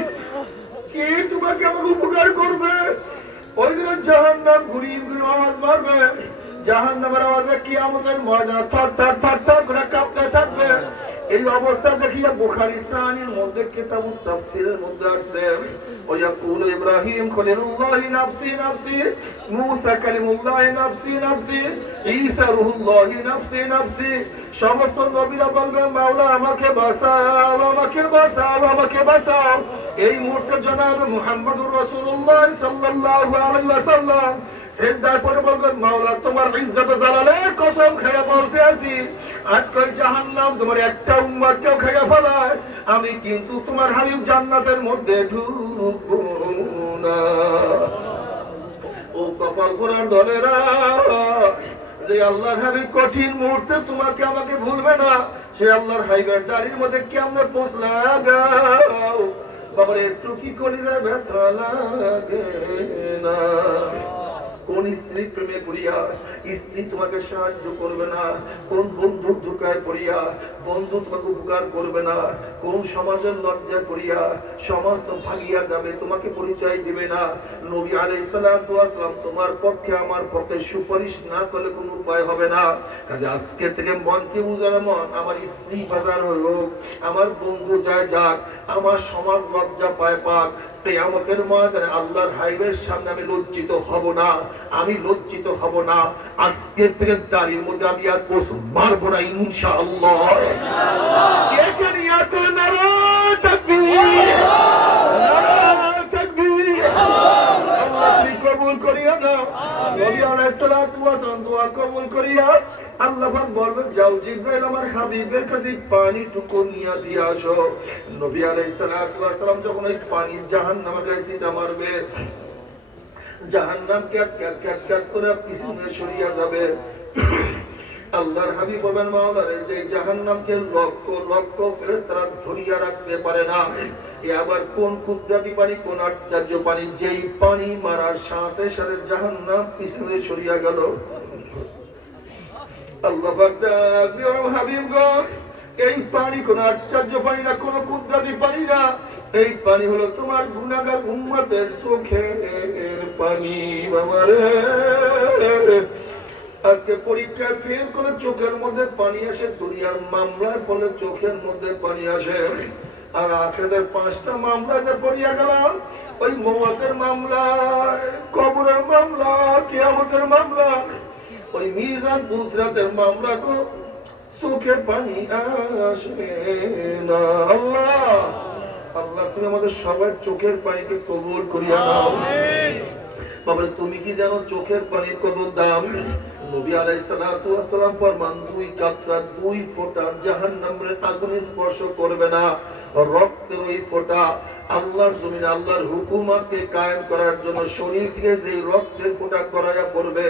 কে তোমাকে আমাকে উপকার করবে? ওই দিন জাহান্নাম ঘুরিয়ে ঘুরিয়ে আওয়াজ মারবে, জাহান্নামের আওয়াজে কিয়ামতের ময়দানে থর থর থর থর করে কাঁপতে থাকবে। এই অবস্থা দেখিয়া বুখারী সাহিহর মধ্যে কিতাবুত তাফসীরের মধ্যে আছে, ওয়ায়াকুলু ইব্রাহিম খলিলুল্লাহি নাফসি নাফসি, মূসা কালিমুল্লাহি নাফসি নাফসি, ঈসা রূহুল্লাহি নাফসি নাফসি। সমস্ত নবীরা বলবেন, মাওলা আমাকে বাঁচাও, আমাকে বাঁচাও, আমাকে বাঁচাও। এই মুহূর্তে জনাব মুহাম্মদুর রাসূলুল্লাহ সাল্লাল্লাহু আলাইহি ওয়াসাল্লাম সেজদায় পড়ে বলবেন, মাওলা তোমার ইজ্জত জালালের কসম খেয়ে বলতে আছি, আজকে জাহান্নাম তোমার একটা উম্মতকেও খেয়ে ফেলায়, আমি কিন্তু তোমার হাবিব জান্নাতের মধ্যে ঢুকবো না। ও কপাল পোড়ার দলেরা, যে আল্লাহর হাবিব কঠিন মুহূর্তে তোমাকে আমাকে ভুলবে না, সে আল্লাহর হাবিবের দাড়ির মধ্যে কেমনে পোঁছ লাগাও বাবার, একটু কি কলিজা ব্যথা লাগে না? কোন স্ত্রী প্রেমে পড়িয়া স্ত্রী তোমাকে সাহায্য করবে না, কোন বন্ধুর ধোঁকায় পড়িয়া বন্ধু তোমাকে উপকার করবে না, কোন সমাজের লজ্জা করিয়া সমাজ তো ভাগিয়া যাবে, তোমাকে পরিচয় দিবে না। নবী আলাইহিস সালাতু ওয়াস সালাম তোমার পক্ষে আমার পক্ষে সুপারিশ না করলে কোনো উপায় হবে না। কাজে আজকে থেকে মনকে বুঝানো, মন আমার স্ত্রী বাজার হোক, আমার বন্ধু যায় যাক, আমার সমাজ লজ্জা পায় পাক, কিয়ামতের ময়দানে আল্লাহর হাবিবের সামনে আমি লজ্জিত হব না, আমি লজ্জিত হব না। আজকে থেকে দাড়ির মধ্যে আমি আর পোষ মারবো না ইনশাআল্লাহ। কে কে নিয়াত নারা তাকবীর, নারা তাকবীর। আল্লাহ কবুল করিয়া দাও, নবী আলাইহিস সালাতু ওয়াস সালাম দোয়া কবুল করিয়া আল্লাহ পাক বলবেন যাও জিবরাইল আমার হাবিবের কাছে পানিটুকু নিয়ে দিয়ে আসো। নবী আলাইহিস সালাতু ওয়াস সালাম যখন ওই পানি জাহান্নামে গাইছিটা মারবে, জাহান্নাম ক্যাট ক্যাট ক্যাট ক্যাট করে পিছনে সরিয়ে যাবে। আল্লাহর হাবিব বলেন মাওলারে যে জাহান্নামকে লক্ষ লক্ষ ফেরেশতারা ধরিয়া রাখতে পারে না, এ আবার কোন কুদরতি পানি, কোন আশ্চর্য পানি, যেই পানি মারার সাথে সাথে জাহান্নাম পিছনে সরিয়া গেল। আল্লাহ পাক বলেন হাবিব গো এই পানি কোন আশ্চর্য পানি না, কোন কুদরতি পানি না, এই পানি হলো তোমার গুনাহগার উম্মতের চোখের পানি। বাবারে আজকে পরীক্ষায় ফেল করে চোখের মধ্যে পানি আসে, দুনিয়ার মামলায় ফলে চোখের মধ্যে পানি আসে, আর আখেরের 5টা মামলা যে পড়িয়া গেলাম, ওই মওয়াতের মামলা, কবরের মামলা, কিয়ামতের মামলা, ওই মিজান বুসরাতের মামলা তো চোখে পানি আসে না। আল্লাহ আল্লাহ তুমি আমাদের সবার চোখের পানিকে কবুল করিয়া নাও। বাবা তুমি কি জানো চোখের পানির কত দাম? নবী আলাইহিস সালাতু ওয়াস সালাম ফরমান 2 কাতরা 2 ফোঁটা জাহান্নামের আগুন স্পর্শ করবে না। রক্তের ওই ফোঁটা আল্লাহর জমিনে আল্লাহর হুকুমকে কায়েম করার জন্য শরীর থেকে যে রক্তের ফোঁটা করায়া পড়বে,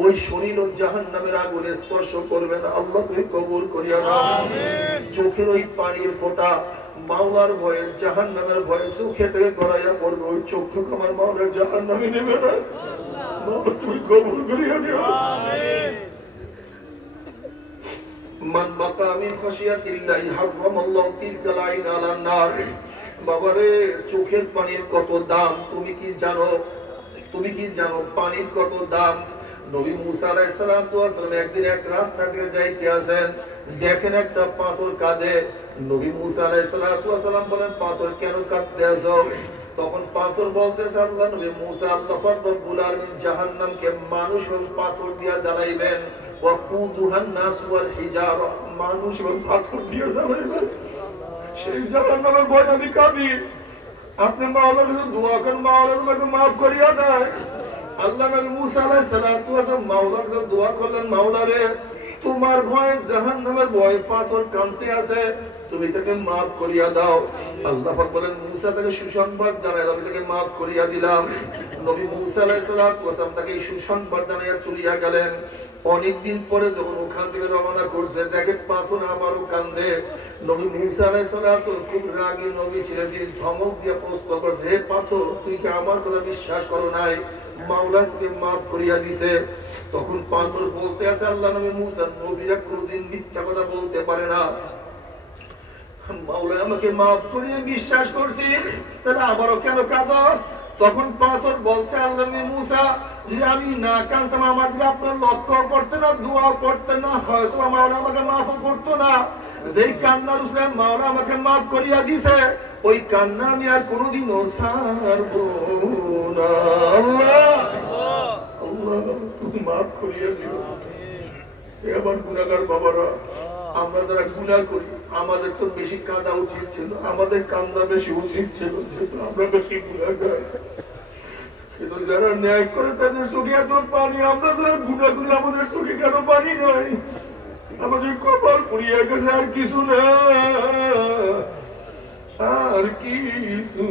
ওই শরীর ও জাহান্নামের আগুন স্পর্শ করবে না। আল্লাহ তুমি কবুল করিয়া নাও। আমিন। চোখের ওই পানির ফোঁটা মাওলার ভয়ে, জাহান্নামের ভয়ে চোখে থেকে করাইয়া পড়বে, ওই চক্ষু আমার মাওলা জাহান্নামে নেবে না। মাওলা তুমি কবুল করিয়া নিও। আমিন। মান বাকা মিন খাশিয়াতিল্লাহি হারামাল্লাহু তিলকাল আইন আলান নার। বাবারে চোখের পানির কত দাম তুমি কি জানো? তুমি কি জানো পানির কত দাম? নবী মুসা আলাইহিস সালাম তো আসলে একদিন এক রাস্তা দিয়ে যাইতে আছেন, দেখেন একটা পাথর কাঁদে। নবী মুসা আলাইহিস সালাম বলেন পাথর কেন কাঁদতে আছো? তখন পাথর বলতেছে আল্লাহ নবী মুসা আল্লাহ পাক রব্বুল আলামিন জাহান্নামকে মানুষ ও পাথর দিয়ে জ্বালাইবেন, ওয়াকুদুহান নাস ওয়াল হিজারা, মানুষ এবং পাথর দিয়ে জ্বালাইবেন। সেই জাহান্নামের ভয় আমি কাঁদি। আপনি মাওলার কাছে দোয়া করেন, মাওলা তোমাকে মাফ করিয়া দেয়। আল্লাহ নবী মুসা আলাইহিস সালাতু ওয়াস সালাম মাওলার কাছে দোয়া করলেন, মাওলা রে তোমার ভয় জাহান্নামের ভয় পাথর কাঁদতে আছে, তুমি তাকে মাফ করিয়া দাও। আল্লাহ পাক বলেন মুসা তাকে সুসংবাদ জানায়, আমি তাকে মাফ করিয়া দিলাম। নবী মুসা আলাইহিস সালাতু ওয়াস সালাম তাকে সুসংবাদ জানাইয়া চলিয়া গেলেন। অনেকদিন পরে যখন ওখান থেকে রওনা করছে, দেখে পাথর আবারও কান্দে। নবী মুসা আলাইহিস সালাতু খুব রাগী নবী ছিলেন, তিনি ধমক দিয়ে প্রশ্ন করছে, হে পাথর তুই কি আমার কথা বিশ্বাস করো নাই? মাওলা তোকে মাফ করিয়া দিছে। তখন পাথর বলতে আছে আল্লাহ নবী মুসা নবীরা কোনদিন মিথ্যা কথা বলতে পারে না, মাওলা আমাকে মাফ করিয়ে বিশ্বাস করছি, তাহলে আবারও কেন কাঁদো? তখন পাথর বলছে আল্লাহ নবী মুসা যদি আমি না কাঁদতাম, আমার দিকে আপনার লক্ষ্য করতে না, দোয়া করতে না, হয়তো মাওলা আমাকে মাফ করতো না। যেই কান্নার উসলে মাওলা আমাকে মাফ করিয়া দিছে, ওই কান্না আমি আর কোনোদিনও ছাড়বো না। আল্লাহ আল্লাহ তুমি মাফ করিয়া দিও। আমার গুনাহগার বাবারা, আমরা যারা গুনাহ করি আমাদের তো বেশি কাঁদা উচিত ছিল, আমাদের কান্দা বেশি উচিত ছিল, যেহেতু আমরা বেশি গুনাহগার। কিন্তু যারা ন্যায় করে তাদের চোখে এত পানি, আমরা যারা গুনাহ করি আমাদের চোখে কেন পানি নাই? আমাদের কপাল পুড়িয়ে গেছে, আর কিছু না, আর কিছু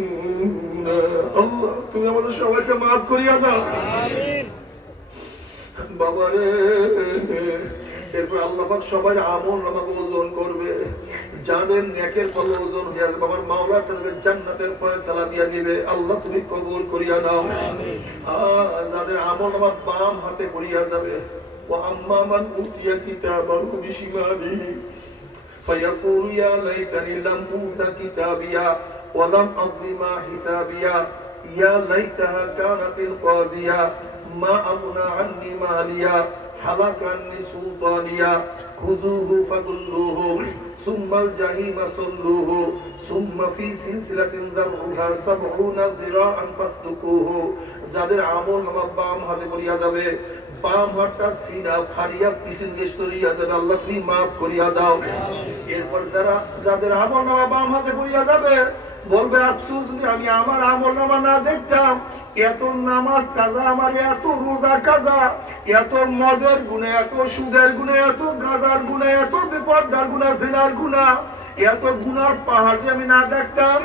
না। আল্লাহ তুমি আমাদের সবাইকে মাফ করিয়া দাও। আমিন। বাবারে এরপর আল্লাহ পাক সবার আমল নামাকে ওজন করবে, যাদের নেকের ফল ওজন হয়ে যাবে, বাবার মাওলা তাদের জান্নাতের ফয়সালা দিয়া দিবে। আল্লাহ তুমি কবুল করিয়া নাও। আমিন। যাদের আমল নামা বাম হাতে পড়িয়া যাবে, ওয়া আম্মা মান উতিয়া কিতাবাহু বিশিমালিহি ফায়াকুলু ইয়া লাইতানি লাম উতা কিতাবিয়া ওয়া লাম আদরি মা হিসাবিয়া ইয়া লাইতাহা কানাতিল কাদিয়া মা আগনা আন্নি মালিয়া হালাকা আন্নি সুলতানিয়া খুযুহু ফাগুল্লুহু সুম্মাল জাহিমা সাল্লুহু সুম্মা ফি সিলসিলাতিন যারউহা 70 যিরাআন ফাসলুকুহু। যাদের আমল নামা বাম হাতে পড়িয়া যাবে, বাম হাতটা সিনা ফাড়িয়া পিছন দিয়ে সরিয়া যাবে, আল্লাহ তুমি মাফ করিয়া দাও। এরপর যাদের আমল নামা বাম হাতে পড়িয়া যাবে, বলবে আফসোস যদি আমি আমার আমল নামা না দেখতাম, এত নামাজ কাজা আমার, এত রোজা কাজা, এত মদের গুণে, এত সুদের গুণে, এত গাঁজার গুণে, এত বিপদার গুণা, জিনার গুণা, এত গুনার পাহাড় আমি না দেখতাম,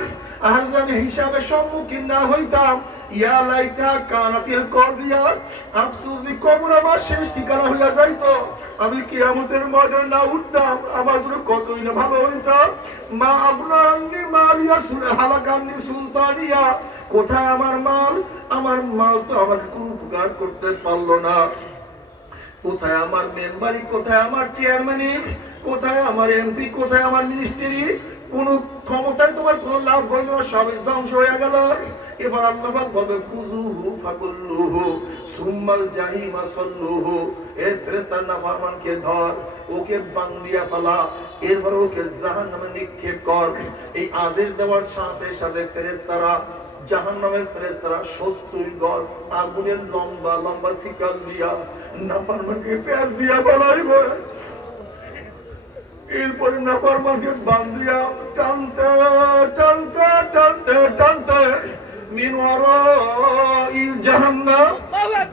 আর আমি হিসাবে সম্মুখীন না হইতাম, ইয়া লাইতা কানাতিল কাজিয়া, আফসোস দি কবর আমার শেষ ঠিকানা হইয়া যাইতো, আমি কিয়ামতের ময়দানে না উঠতাম, আমার জন্য কতই না ভালো হইতো। মা আবনানি মালিয়া সুরে হালাকানি সুলতানিয়া, কোথায় আমার মাল? আমার মাল তো আমাকে কোনো উপকার করতে পারলো না। কোথায় আমার মেম্বারি, কোথায় আমার চেয়ারম্যানি, কোথায় আমার এমপি, কোথায় আমার মিনিস্ট্রি? কোন ক্ষমতায় তোমার কোন লাভ হইল না, সবই ধ্বংস হয়ে গেল। এবার আল্লাহ বলবে খুযুহু ফাকুল্লুহু সুম্মাল জাহিমা সাল্লুহু, এ ফেরেশতার নাফরমানকে ধর, ওকে বান্দিয়া পালা, এরপর ওকে জাহান্নামে নিক্ষেপ কর। এই আদেশ দেওয়ার সাথে সাথে ফেরেশতারা, জাহান্নামের ফেরেশতারা 70 গজ আগুনের লম্বা লম্বা শিকল দিয়া নাফরমানকে পেঁচ দিয়া বানাইবে। এরপরে নাফরমানকে বান্দিয়া টানতে টানতে টানতে টানতে মিন ওয়ারাই জাহান্নাম,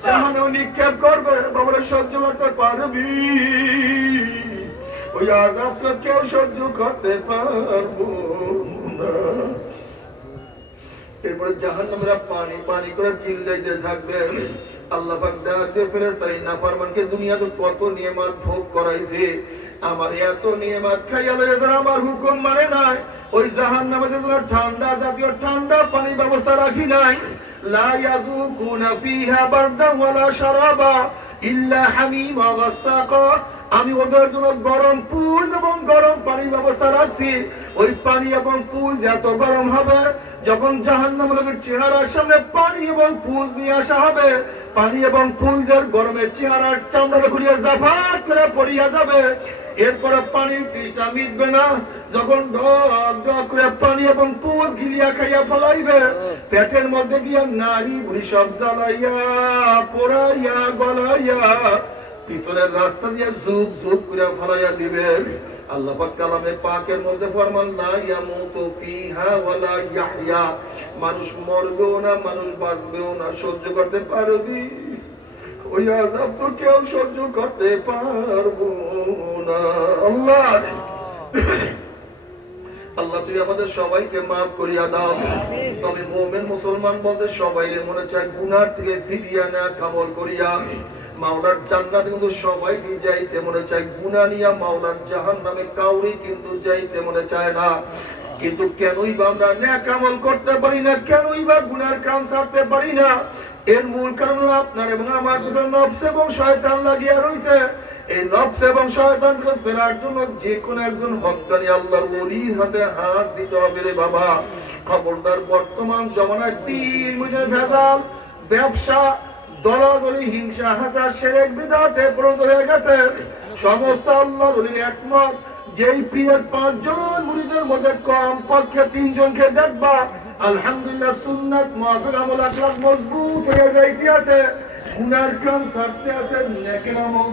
জাহান্নামে নিক্ষেপ করবে। বাবা সহ্য করতে পারবি? ওই আযাবটা কেউ সহ্য করতে পারবো না। এরপরে জাহান্নামীরা পানি পানি করে চিল্লাইতে থাকবে। আল্লাহ পাক ডাকতে ফেরেশতা, এই নাফরমানকে দুনিয়াতে কত নিয়ামত ভোগ করাইছে, আমার এত নিয়ামত খাইয়া লইছে, আমার হুকুম মানে নাই। ওই জাহান্নামের জন্য ঠান্ডা জাতীয় ঠান্ডা পানির ব্যবস্থা রাখি নাই। লা ইয়াযুকুনা ফিহা বারদান ওয়ালা শারাবা ইল্লা হামিমা ওয়াসাকা, আমি ওদের জন্য গরম পুল এবং গরম পানির ব্যবস্থা রাখছি। ওই পানি এবং পুল এত গরম হবে, যখন জাহান্নামের চেহারার সামনে পানি এবং পুজ নিয়ে আসা হবে, পানি এবং পুজের গরমে চেহারার চামড়া ঘুরিয়ে জাফাত করে পড়িয়া যাবে। এরপরে পানির তৃষ্ণা মিটবে না, যখন ঢক ঢক করে পানি এবং পুজ গিলিয়া খাইয়া ফলাইবে, পেটের মধ্যে গিয়া নারী বুড়ি সব জ্বালাইয়া পোড়াইয়া গলাইয়া পিছনের রাস্তা দিয়ে ঝুপ ঝুপ করে ফলাইয়া দিবে। আল্লাহ পাক কালামে পাকের মধ্যে ফরমান, লা ইয়ামুতু ফিহা ওয়ালা ইয়াহইয়া, মানুষ মরবেও না, মানুষ বাঁচবেও না। সহ্য করতে পারবি? ওই আযাব তো কেউ সহ্য করতে পারবো না। আল্লাহ আল্লাহ তুই আমাদের সবাইকে মাফ করিয়া দাও। তবে মুমিন মুসলমান বলতে সবাই মনে চায় গুনাহ থেকে ফিরিয়া না আমল করিয়া মাওলার জান্নাতে কিন্তু সবাই যাইতে মনে চায়, গুনাহ নিয়া মাওলার জাহান্নামে কাউরি কিন্তু যাইতে মনে চায় না। কিন্তু কেনই বা আমরা নেক আমল করতে পারি না, কেনই বা গুনার কাম ছাড়তে পারি না? এর মূল কারণ হলো আপনার এবং আমার পিছনে নফস এবং শয়তান লাগিয়া রইছে। এই নফস এবং শয়তানকে ফেরার জন্য যে কোন একজন হক্কানি আল্লাহর ওলির হাতে হাত দিতে হবে রে বাবা। খবরদার, বর্তমান জমানায় পীর মুরিদের ভেজাল, ব্যবসা, দলাদলি, হিংসা, হাসা, শিরক, বিদআতে পরিণত হয়ে গেছে। সমস্ত আল্লাহর ওলির একমত, যেই পীরের 5 জন মুরিদের মধ্যে কম পক্ষে 3 জনকে দেখবা আলহামদুলিল্লাহ সুন্নাত মুআফিক আমল আখলাক মজবুত হয়ে যাইতে আছে, গুনার কাম ছাড়তে আছে, নেকের আমল